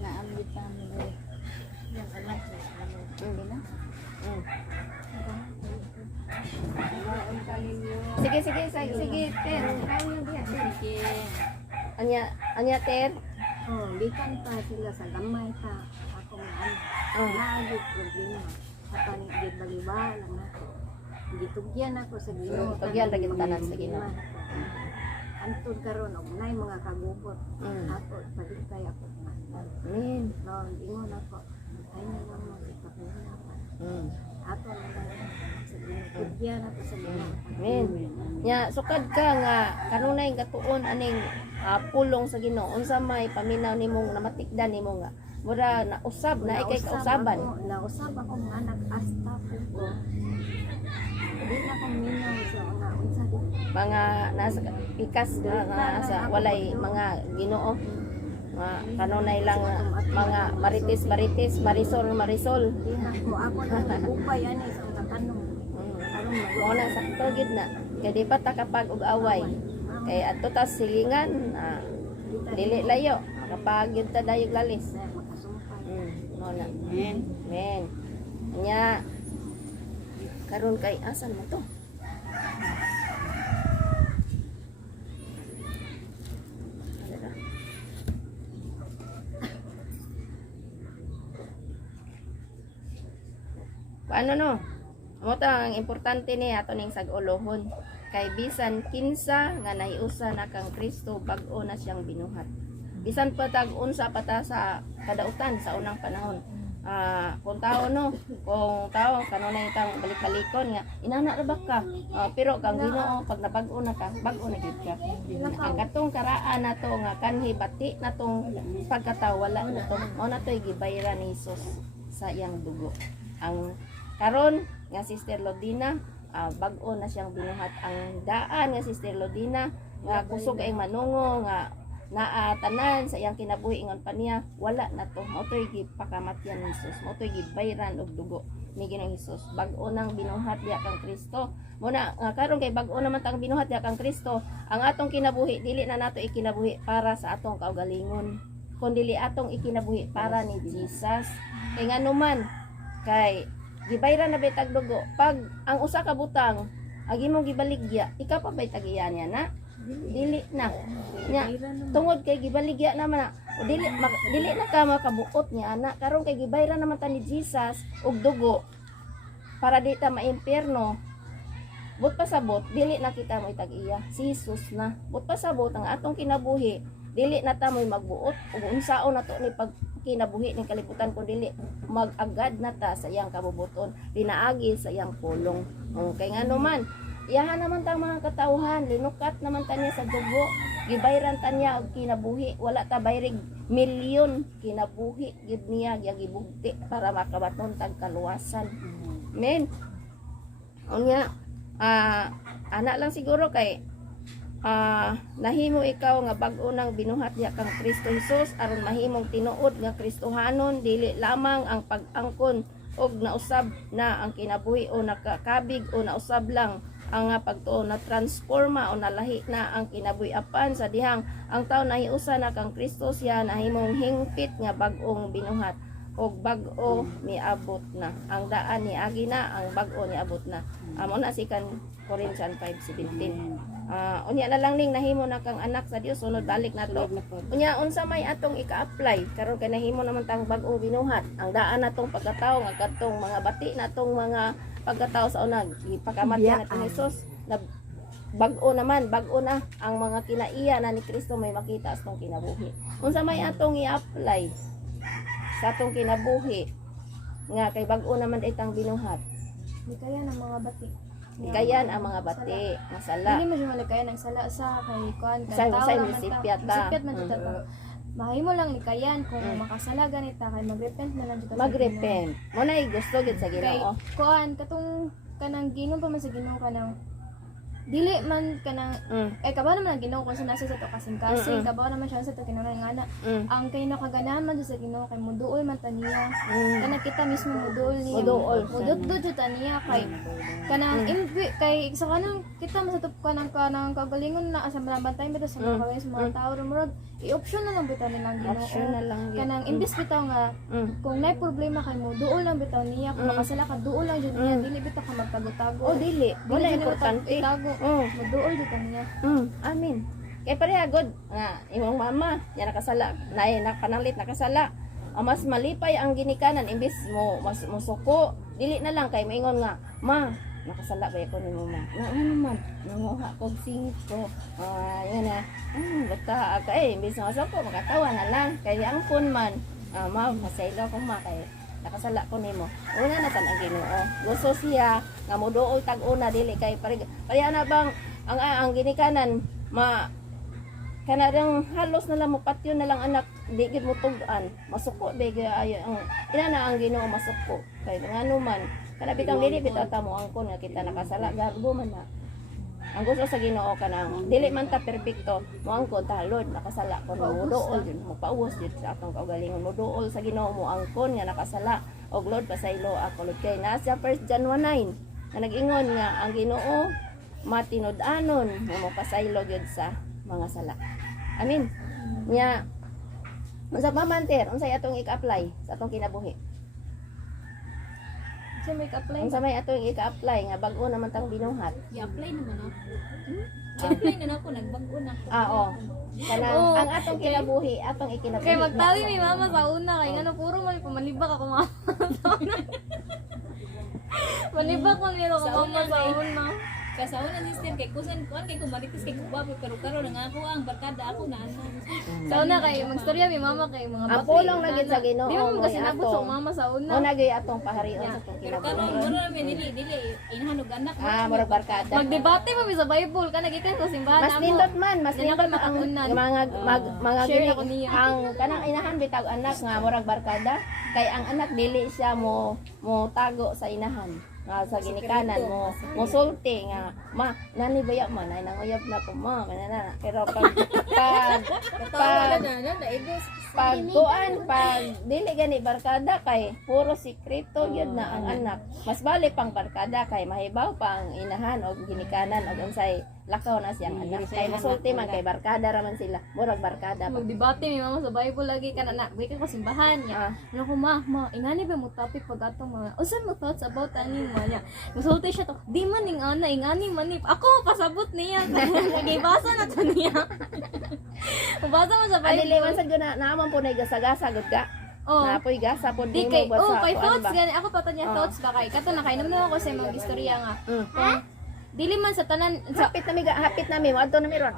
Naamit namin. Yung anak na. Sige, sige, Ter. Sige. Anya Ter. oh gikan pa sila sa gamay ta ako man naagi problema apan gibaliwa lang nako gitugyan ako sa Ginoo Tugyan ra gid tanan sa Ginoo. antod karon og nay mga kagubot ako palikay ako nga Amen. no ingon ako ay na lang mo ipakinapan ato na lang sa Ginoo tugyan ako sa Ginoo Amen. Nya sukad ka nga kanunay gatuon aning pulong sa Ginoo. Unsa may paminaw nimong namatikdan nimo nga mura na usab na ikay kausaban. Nausab ako nga nag-asta ko. Di na ko minaw sa mga unsa di. Mga nasa pikas nga sa walay mga Ginoo. Mga kanunay lang mga maritis, marisol. Di na ko ako na upay ani sa mga tanong. Mo na sakto gid na. Kay di pa ta kapag og away. Kay adto ta silingan dili layo kapag yun ta dayog lalis. Mo na. Amen. Men. Nya karon kay asan mo to? Paano no? Amo ta ang importante ni ato ning sag-ulohon. Kay bisan kinsa nga nahiusa na kang Kristo bag-o na siyang binuhat. Bisan pa tag unsa pa ta sa kadautan sa unang panahon. Kung tao no, kung tao kanunay tang balik-balikon nga inana ra ba ka? Pero kang Ginoo pag nabag-o na ka, bag-o na gyud ka. Ang katong karaan nato nga kanhi bati natong pagkatao wala na to. Mao na toy gibayran ni Hesus sa iyang dugo. Ang karon nga Sister Lodina bag-o na siyang binuhat ang daan nga Sister Lodina nga kusog ay manungo nga naa tanan sa iyang kinabuhi ingon pa niya wala na to mao toy gipakamatyan ni Hesus mao toy gibayran og dugo ni Ginoong Hesus bag-o nang binuhat diha kang Kristo muna karon kay bag-o naman tang binuhat diha kang Kristo ang atong kinabuhi dili na nato ikinabuhi para sa atong kaugalingon kundi atong ikinabuhi para ni Jesus kay nganuman kay gibayran na bitag dugo pag ang usa ka butang agi mong gibaligya ikaw pa bay tagiyan niya na dili na nya tungod kay gibaligya naman na o dili na ka makabuot niya ana karon kay gibayran naman ta ni Jesus og dugo para di ta maimpierno but pasabot dili na kita mo itag-iya si Jesus na but pasabot ang atong kinabuhi dili na ta mo'y magbuot ug unsaon nato ni pag kinabuhi ning kalibutan kun dili mag-agad na ta sa iyang kabubuton dinaagi sa iyang pulong kay ngano man iyahan naman tang mga katawhan linukat naman ta niya sa dugo gibayran ta niya og kinabuhi wala ta bayrig milyon kinabuhi gid niya gibugti para makabaton tag kaluwasan men unya ana lang siguro kay nahimo ikaw nga bag-o nang binuhat niya kang Kristo Jesus aron mahimong tinuod nga Kristohanon dili lamang ang pag-angkon og nausab na ang kinabuhi o nakakabig o nausab lang ang pagtuo na transforma o nalahi na ang kinabuhi-apan sa dihang ang tao nahiusa na kang Kristo siya nahimong hingpit nga bag-ong binuhat og bag-o miabot na ang daan ni agi na ang bag-o ni abot na amo na si kan Corinthians 5:17 unya na lang ning nahimo na kang anak sa Dios sunod balik nato unya unsa may atong ika-apply karon kay nahimo naman tang bag-o binuhat ang daan natong pagkatao nga katong mga bati natong mga pagkatao sa unag ipakamatyan natin ni Jesus na bag-o naman bag-o na ang mga kinaiya na ni Kristo may makita sa atong kinabuhi unsa may atong i-apply sa atong kinabuhi nga kay bag-o naman itang binuhat Likayan ang mga bati. kayan ang mga bati nga sala Hindi mo siya malikayan ang sala sa kay kuan Sa- tao sa lang man ta. misipyat ta. Misipyat man jud ta. Mahimo lang likayan kung makasala ganita kay magrepent na lang jud ta sa magrepent mo na gusto gid sa Ginoo. Kay Ginoo kuan katong kanang Ginoo pa man sa Ginoo kanang dili man kanang kabaw naman ang Ginoo kung nasa sa to kasing-kasing kabaw naman siya sa to kinahanglan nga na ang kay nakaganahan man jud sa Ginoo kay muduol man ta niya kanang kita mismo muduol niya mududud jud ta niya kay kanang imbi kay sa kanang kita masatup kanang kagalingon na asa malabantay bitaw sa mga kawin sa mga tao murag i-option na lang bitaw nila ang option na Ginoo lang yun. kanang imbis bitaw nga kung nay problema kay mo duol lang bitaw niya kung makasala ka duol lang jud niya dili bitaw ka magtago-tago o dili mo na importante itago muduol jud ta niya amin kay pareha god nga imong mama nya nakasala nay napananglit nakasala mas malipay ang ginikanan imbis mo suko dili na lang kay maingon nga ma nakasala ba ako nimo ma nga ano man nanguha kog 5 yan na basta kay imbis nga suko makatawa na lang kay ang kun man ma masaylo ko ma kay nakasala ko nimo una na tan ang Ginoo gusto siya nga moduol tag-una dili kay pareha na bang ang ginikanan kanarang halos na lang mo patyo na lang anak di gid mo tugan masuko bega ayo ang ina na ang Ginoo masuko kay ngano man kana bitang dili bitaw ta mo angkon nga kita nakasala garbo man na ang gusto sa Ginoo kanang dili man ta perpekto mo angkon ta Lord nakasala ko mo duol jud mo pauwas jud sa atong kaugalingon mo duol sa Ginoo mo angkon nga nakasala og Lord pasaylo ako Lord kay nasa 1 John 1:9 nga nag-ingon nga ang Ginoo matinud-anon nga mo pasaylo jud sa mga sala amin nya unsa pa man ter unsay atong ika-apply sa atong kinabuhi siya may apply unsa may atong ika-apply nga bag-o naman tang binuhat I-apply naman ako. I-apply na ako, nagbago na ako. oo kanang ang atong kinabuhi atong ikinabuhi kay magtawi mi mama sa una kay ngano puro man pamalibak ako mama malibak man nilo ko mama sa una Kasauna ni Steve kay kusan kuan kay kumaritis kay kubaboy pero karon nga ako ang barkada ako na ano. sa una kay magstorya mi mama kay mga ang pulong na gid sa Ginoo di mo mo kasi nabot sa mama sa una mo na gyud atong paharion sa atong Pero karon kinabuhi mura mi dili inahanog anak. murag barkada magdebate mo mi sa Bible kana gikan ko simbahan mas nindot man mas Yan nindot ako ang makaunan. mga Share gini ako niya. ang kanang inahan bitag anak nga murag barkada kay ang anak dili siya mo tago sa inahan nga sa ginikanan mo sulti nga ma nani baya man ay nanguyab na ko ma kanana pero pag pag dili gani barkada kay puro sikreto yun na ang anak mas bali pang barkada kay mahibaw pa ang inahan o ginikanan o unsay lakaw na siyang anak kay masulti man kay barkada raman sila murag barkada pa Magdebate mi mama sa Bible lagi ka na wait ka simbahan niya. Ano ko ma, ingani ba mo topic pag atong mga unsa mo thoughts about ani mo niya. Musulti siya to. Di man ning ana ingani man ni. Ako pasabot niya. Nagibasa na to niya. Basa mo sa Bible. adili man sad gyud na naman po nay gasa-gasa gud ka napoy gasa po Di di kay mo ba sa kay kuan thoughts ba? gani ako pa niya thoughts ba kay kato nakainom na ako sa mga istorya nga. Dili man sa tanan sa hapit na mi mo adto na mi ron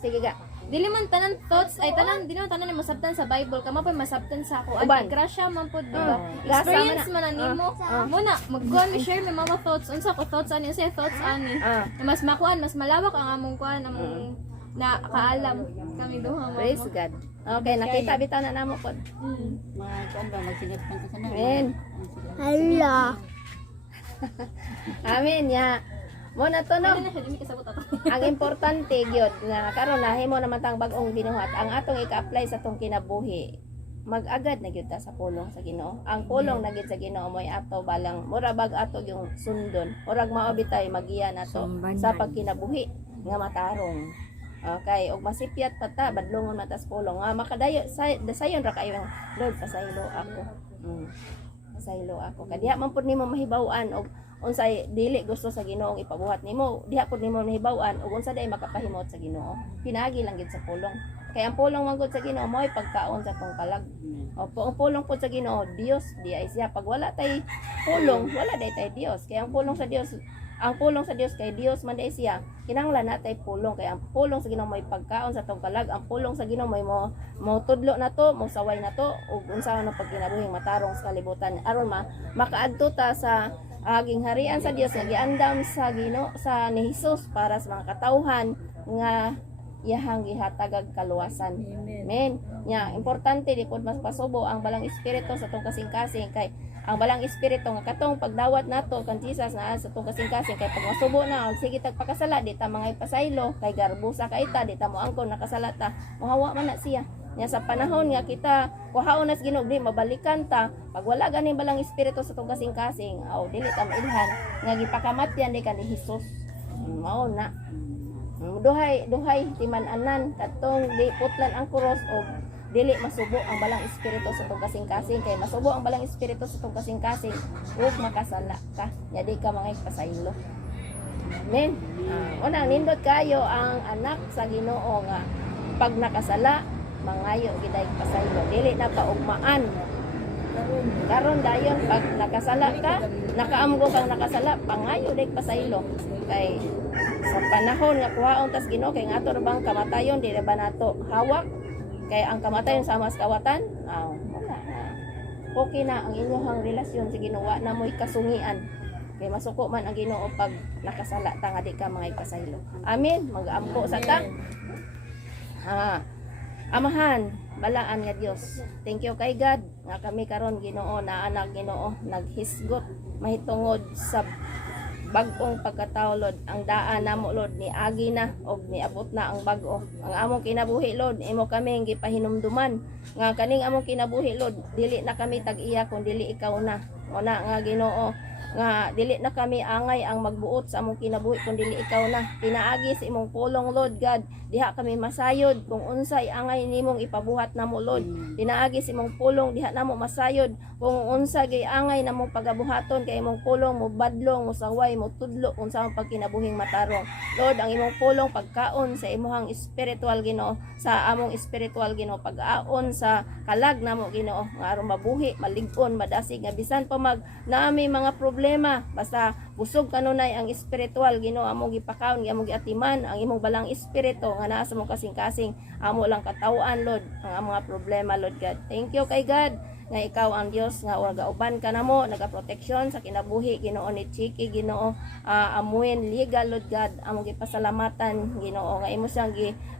sige ga dili man tanan thoughts ay tanan dili man tanan ni masabtan sa Bible kamo pa masabtan sa ako Uban. ang grasya man pud diba Gasa experience man man nimo muna magkuan mi share mi mama thoughts unsa ko thoughts ani say thoughts ani Ah. na mas makuan mas malawak ang among kuan among na kaalam kami duha mama praise God okay nakita bitaw na namo pod Mga kuan ba magsingat pang kasana. amen Hala. amen ya mo na to no Ano na siya dili kasabot ato ang importante gyud nga karon nahimo naman tang bag-ong binuhat ang atong ika-apply sa tong kinabuhi mag-agad na gyud ta sa pulong sa Ginoo ang pulong na gyud sa Ginoo moy ato balang mura bag ato yung sundon murag mao bitay magiya nato sa pagkinabuhi nga matarong okay og masipyat pa ta badlongon matas pulong nga makadayo dasayon ra kayo Lord pasaylo ako pasaylo ako kadiha man pud nimo mahibaw-an og unsay dili gusto sa Ginoong ipabuhat nimo diha pud nimo nahibaw-an ug unsa day makapahimot sa Ginoo pinaagi lang gid sa pulong kay ang pulong man gud sa Ginoo mo'y pagkaon sa tong kalag opo ang pulong pud sa Ginoo Dios di ay siya pag wala tay pulong wala day tay Dios kay ang pulong sa Dios kay Dios man day siya kinahanglan natay pulong kay ang pulong sa Ginoo mo'y pagkaon sa tong kalag ang pulong sa Ginoo mo'y mo tudlo na to mo saway na to ug unsa na pagkinabuhing matarong sa kalibutan aron makaadto ta sa aging harian sa Dios nga giandam sa Ginoo sa ni Hesus para sa mga katawhan nga iyahang gihatagag kaluwasan. Amen. Nya importante di pod mas pasubo ang balang espiritu sa tong kasing-kasing kay ang balang espiritu nga katong pagdawat nato kan Jesus na sa tong kasing-kasing kay pag masubo na sige tagpakasala di ta mga ipasaylo kay garbusa ka ita di ta mo angkon nakasalata mohawa man na siya. Nya sa panahon nga kita kuhaon nas Ginoo di mabalikan ta pag wala ganing balang espiritu sa tong kasing-kasing aw dili ta mailhan nga gipakamatyan di ka ni Hesus mao na duhay timan-anan katong di putlan ang kuros o dili masubo ang balang espiritu sa tong kasing-kasing kay masubo ang balang espiritu sa tong kasing-kasing ug makasala ka nya di ka mga pasaylo. Amen. Unang nindot kayo ang anak sa Ginoo nga pag nakasala mangayo giday pasaylo dili na kaugmaan karon dayon pag nakasala ka nakaamgo kang nakasala pangayo day pasaylo kay sa panahon nga kuhaon tas Ginoo kay ngato ra bang kamatayon dili ba nato hawak kay ang kamatayon sa mas kawatan wala na okay na ang inyong relasyon sa Ginoo na mo'y kasungian kay masuko man ang Ginoo pag nakasala ta nga di ka mga pasaylo. Amen. Mag-ampo sa ta. Amahan, balaan nga Dios. Thank you kay God nga kami karon Ginoo na anak Ginoo naghisgot mahitungod sa bag-ong pagkatawo Lord. Ang daan namo Lord ni agi na og niabot na ang bag-o. Ang among kinabuhi Lord, imo kami gipahinumduman nga kaning among kinabuhi Lord, dili na kami tag-iya kun dili ikaw na. Una nga Ginoo nga dili na kami angay ang magbuot sa among kinabuhi kun dili ikaw na. Pinaagi sa imong pulong Lord God, diha kami masayod kung unsay angay nimong ipabuhat namo Lord. Pinaagi sa imong pulong diha namo masayod kung unsa gay angay namong pagabuhaton kay imong pulong mo badlong mo saway mo tudlo unsa ang pagkinabuhing matarong. Lord, ang imong pulong pagkaon sa imong spiritual Ginoo, sa among spiritual Ginoo, pag-aon sa kalag namo Ginoo nga aron mabuhi, malig-on, madasig nga bisan pa mag naami mga problema basta busog kanunay ang spiritual Ginoo among gipakaon among giatiman ang imong balang espiritu nga naa sa mong kasing-kasing amo lang katawan Lord ang mga problema Lord God. Thank you kay God nga ikaw ang Dios nga gauban ka namo nagaproteksyon sa kinabuhi Ginoo ni Chiki Ginoo amuin legal Lord God among gipasalamatan Ginoo nga imo siyang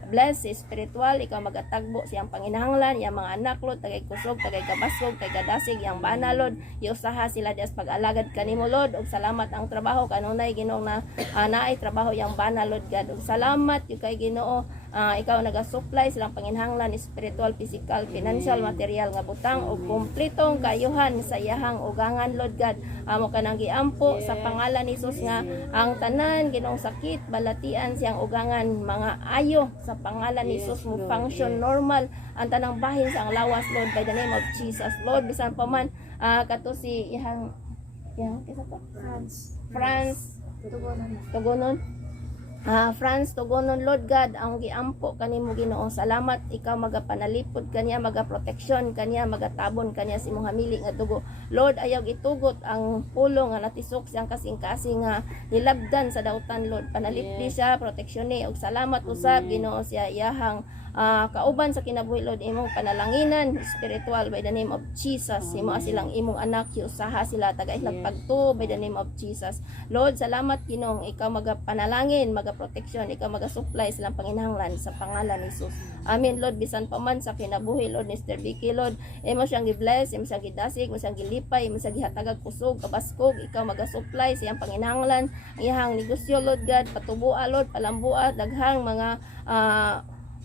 bless si spiritual, ikaw magatagbo siyang panginahanglan, yang mga anak Lord, tagay kusog, tagay kabasog, tagay gadasig, yang bana Lord, iusaha sila dias pag-alagad kanimo Lord, og salamat ang trabaho kanunay Ginoo na naay trabaho yang bana Lord God, og salamat yung kay Ginoo, ikaw naga-supply silang panginahanglan, spiritual, physical, financial, material nga butang og kumpletong kayuhan sa iyahang ugangan Lord God, amo ka nang giampo sa pangalan ni Jesus nga ang tanan Ginoong sakit balatian siyang ugangan mga ayo sa pangalan ni Jesus mo function normal ang tanang bahin sa ang lawas Lord by the name of Jesus Lord. Bisan pa man kato si ihang kisa to France Tugonon France Tugonon Lord God, ang giampo kanimo Ginoo, salamat ikaw magapanalipod kaniya, magaproteksyon kaniya, magatabon kaniya sa imong hamili nga dugo Lord. Ayaw gitugot ang pulong nga natisok siyang kasing-kasing nga nilabdan sa dautan Lord, panalipdi siya, proteksyon ni og salamat usab Ginoo siya iyahang kauban sa kinabuhi Lord, imong panalanginan spiritual by the name of Jesus, imo silang imong anak, usaha sila tagay pagto by the name of Jesus Lord. Salamat Ginoo, ikaw magapanalangin, proteksyon, ikaw maga-supply silang panginahanglan sa pangalan ni Jesus. Amen Lord. Bisan pa man sa kinabuhi Lord ni Mr. Vicky Lord, imo siyang gi-bless, imo siyang gidasig, imo siyang gilipay, imo siyang gihatagag kusog, kabaskog, ikaw maga-supply siyang panginahanglan, iyang negosyo Lord God, patubua Lord, palambua, daghang mga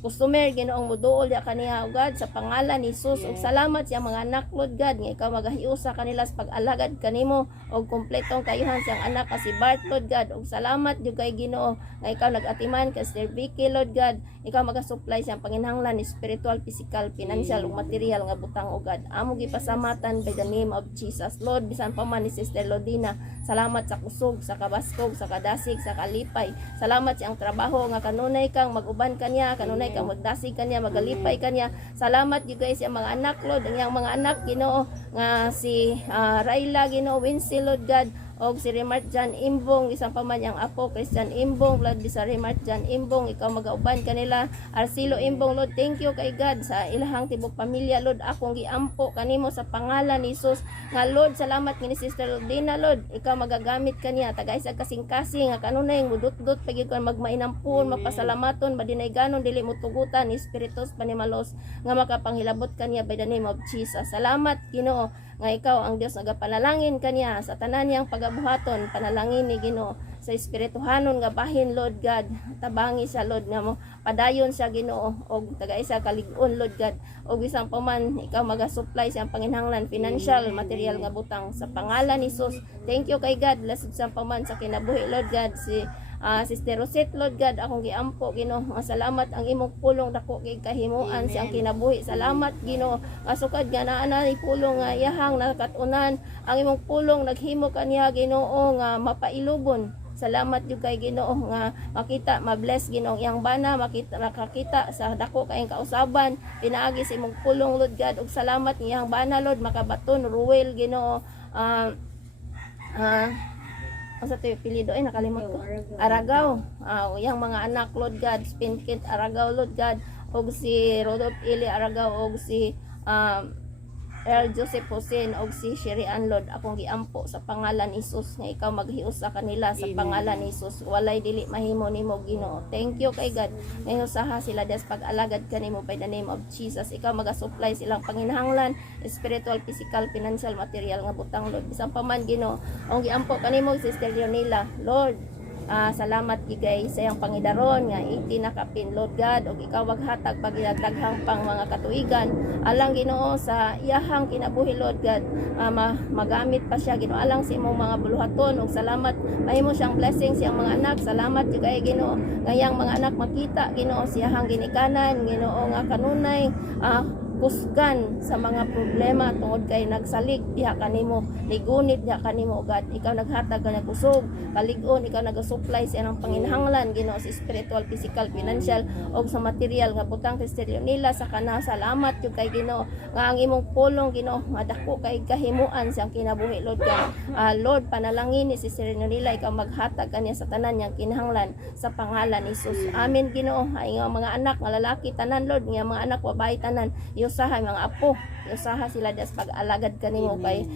customer Ginoong muduol ya kaniya God sa pangalan ni Jesus. Og salamat sa mga anak Lord God nga ikaw magahiusa kanila sa pag-alagad kanimo og kumpletong kayuhan siyang anak si Bart Lord God. Og salamat jud kay Ginoo nga ikaw nag-atiman kay Sir Vicky Lord God, ikaw maga-supply siyang panginahanglan ni spiritual, physical, financial ug material nga butang og God. Amo gipasamatan by the name of Jesus Lord. Bisan pa man ni Sister Lodina, salamat sa kusog, sa kabaskog, sa kadasig, sa kalipay. Salamat sa ang trabaho nga kanunay kang mag-uban kaniya, kanunay kang magdasig kaniya, magalipay kaniya. Salamat you guys sa mga anak Lord, ang iyang mga anak Ginoo nga si Raila Ginoo, Wincy Lord God, og si Remart Jan Imbong, isang pa man yang apo Christian Imbong, Lord sa Remart Jan Imbong, ikaw magauban kanila. Arcelo Imbong Lord, thank you kay God sa ilahang tibok pamilya Lord, akong giampo kanimo sa pangalan ni Jesus nga Lord. Salamat ni Sister Lodina Lord, ikaw magagamit kaniya tagaysag kasing-kasing nga kanunay mudut-dut pagid ko magmainampon, mapasalamaton badinay ganon dili mutugutan ni Espiritus panimalos nga makapanghilabot kaniya by the name of Jesus. Salamat Ginoo nga ikaw ang Dios nagapanalangin kaniya sa tanan niyang pagabuhaton, panalangin ni Ginoo sa espirituhanon nga bahin Lord God, tabangi siya Lord nga mo padayon siya Ginoo og tagaisa kalig-on Lord God, og isang paman ikaw maga-supply siyang panginahanglan financial, material nga butang sa pangalan ni Jesus. Thank you kay God, blessed sa paman sa kinabuhi Lord God si Sister Rosette Lord God, akong giampo Ginoo nga salamat ang imong pulong dako kay kahimuan siyang kinabuhi. Salamat Ginoo asukad nga naa na pulong nga iyahang nakatunan, ang imong pulong naghimo kaniya Ginoo nga mapailubon. Salamat jud kay Ginoo nga makita ma-bless Ginoo iyang bana, makakita sa dako kayong kausaban pinaagi sa imong pulong Lord God. Og salamat iyang bana Lord makabaton Ruel Ginoo sa to pilido ay nakalimot ko Aragaw, yang mga anak Lord God, Spinkit Aragaw Lord God, og si Rodolph Eli Aragaw, og si El Joseph Hussein, og si Sherian Lord, akong giampo sa pangalan ni Jesus nga ikaw maghius sa kanila sa pangalan ni Jesus. Walay dili mahimo nimo Ginoo. Thank you kay God ngayon usaha sila des pag-alagad kanimo by the name of Jesus. Ikaw maga-supply silang panginahanglan spiritual, physical, financial, material nga butang Lord. Bisan pa man Ginoo ang giampo kanimo Sister Leonila Lord, salamat gigay sa iyang pangidaron nga 80 na kapin Lord God, og ikaw maghatag pagdaghang pang mga katuigan alang Ginoo sa iyahang kinabuhi Lord God, magamit pa siya Ginoo alang sa imong mga buluhaton. Og salamat mahimo siyang blessing sa iyang mga anak. Salamat gigay Ginoo nga iyang mga anak makita Ginoo siyahang ginikanan Ginoo nga kanunay kusgan sa mga problema tungod kay nagsalig diha kanimo, ligunit diha kanimo God. Ikaw naghatag ka kusog, kalig-on, ikaw nag-supply sa anang panginahanglan Ginoo sa spiritual, physical, financial og sa material nga butang testiryo nila sa kana. Salamat jud kay Ginoo nga ang imong pulong Ginoo nga dako kay kahimuan siyang kinabuhi Lord God. Lord, panalangin ni Sister nila ikaw maghatag kaniya sa tanan niyang kinahanglan sa pangalan ni Jesus. Amen Ginoo. Ay nga mga anak nga lalaki tanan Lord, nga mga anak babae tanan usahay mga apo usaha sila das pag-alagad kanimo kay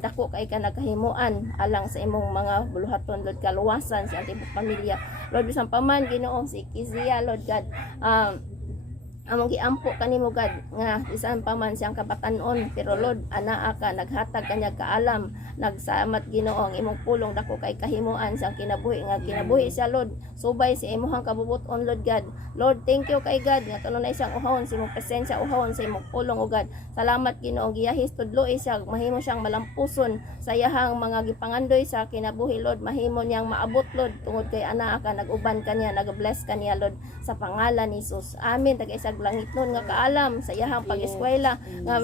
dako kay ka nagkahimuan alang sa imong mga buluhaton Lord kaluwasan sa atong pamilya Lord bisan pa man Ginoo si Kizia Lord God among giampo kanimo God nga bisan pa man siyang kabatanon pero Lord anaa ka naghatag kanya kaalam nagsamat Ginoo ang imong pulong dako kay kahimuan siyang kinabuhi nga kinabuhi siya Lord subay si imong kabubuton Lord God Lord thank you kay God nga tunay siyang uhawon sa imong presensya uhawon sa imong pulong o God salamat Ginoo giyahis tudloy siya mahimo siyang malampuson sa iyahang mga gipangandoy sa kinabuhi Lord mahimo niyang maabot Lord tungod kay anaa ka naguban kaniya nag-bless kaniya Lord sa pangalan ni Jesus amen tagay sa langit nun nga kaalam sa iyahang pag-eskwela nga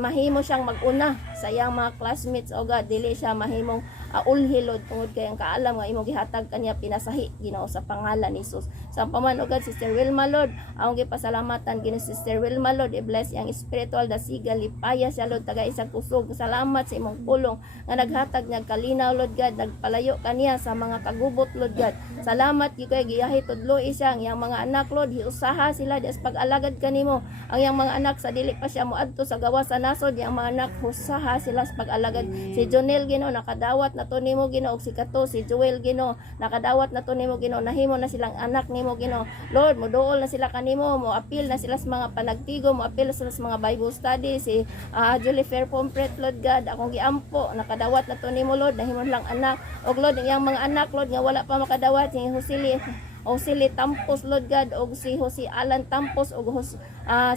mahimo siyang mag-una sa iyang mga classmates o God dili siya mahimong ulhi Lord tungod kay ang kaalam nga imong gihatag kaniya pinasahi Ginoo sa pangalan ni Jesus sa paman o God Sister Wilma Lord ang gipasalamatan Ginoo Sister Wilma Lord i-bless yang spiritual dasiga lipaya siya Lord taga isang kusog salamat sa imong pulong nga naghatag niya kalinaw Lord God nagpalayo kaniya sa mga kagubot Lord God salamat gyud kay giyahi tudloy siya ang iyang mga anak Lord hiusaha sila des pag-alagad kanimo ang iyang mga anak sa dili pa siya moadto sa gawas sa nasod yang mga anak husaha sila sa pag-alagad si Jonel Ginoo nakadawat na to nimo Ginoo si Kato si Joel Ginoo nakadawat na to nimo Ginoo nahimo na silang anak nimo Ginoo Lord moduol na sila kanimo mo appeal na sila sa mga panagtigo mo appeal na sila sa mga Bible study si Julie Fairpompret Lord God akong giampo nakadawat na to nimo Lord nahimo lang anak og Lord yang mga anak Lord nga wala pa makadawat si Hosili Tampos Lord God og si Jose Alan Tampos og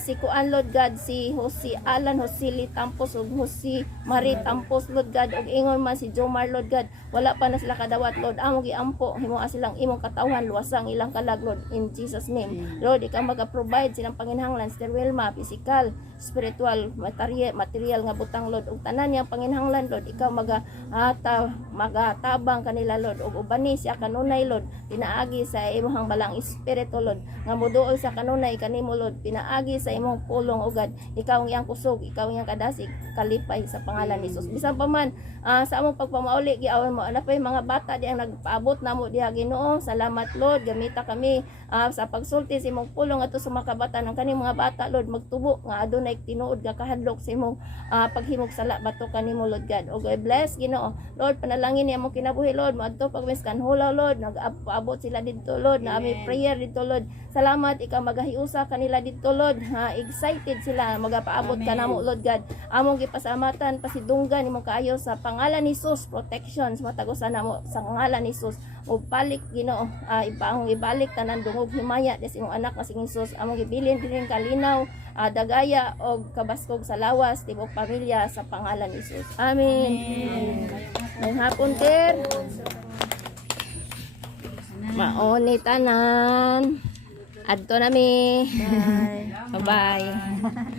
si Kuan Lord God si Jose Alan Hosili Tampos og Jose Marie Tampos Lord God og ingon man si Jomar Lord God wala pa na sila kadawat Lord among giampo himo silang imong katawhan luwasang ilang kalag Lord in Jesus name Lord ikaw maga-provide silang panginhanglan Sister Wilma physical spiritual material nga butang Lord ug tanan yang panginhanglan Lord ikaw magatabang kanila Lord ug ubani siya kanunay Lord pinaagi sa imong balang espiritu Lord nga moduol sa kanunay kanimo Lord pinaagi sa imong pulong o God ikaw ang iyang kusog ikaw ang iyang kadasig kalipay sa pangalan ni Jesus bisan pa man sa among pagpamauli giawan mo ana pay mga bata di ang nagpaabot namo diha Ginoo salamat Lord gamita kami sa pagsulti sa imong pulong ato sa mga kabatan ng kaning mga bata Lord magtubo nga adunay tinuod nga kahadlok sa imong paghimog sala bato kanimo Lord God o bless Ginoo Lord panalangin ni among kinabuhi Lord moadto pagmiskan hulaw Lord nag-abot sila didto Lord na aming prayer dito Lord salamat ikaw magahiusa kanila dito Lord excited sila magapaabot ka namo Lord God among gipasalamatan pasidunggan imong kaayo sa pangalan ni Jesus protection sa matagusan namo sa pangalan ni Jesus o balik Ginoo ipaong ibalik tanan dungog himaya des imong anak nga si Jesus among gibilin kalinaw dagaya o kabaskog sa lawas tibok pamilya sa pangalan ni Jesus amen ngayong hapon ter maoni tanan adto nami bye bye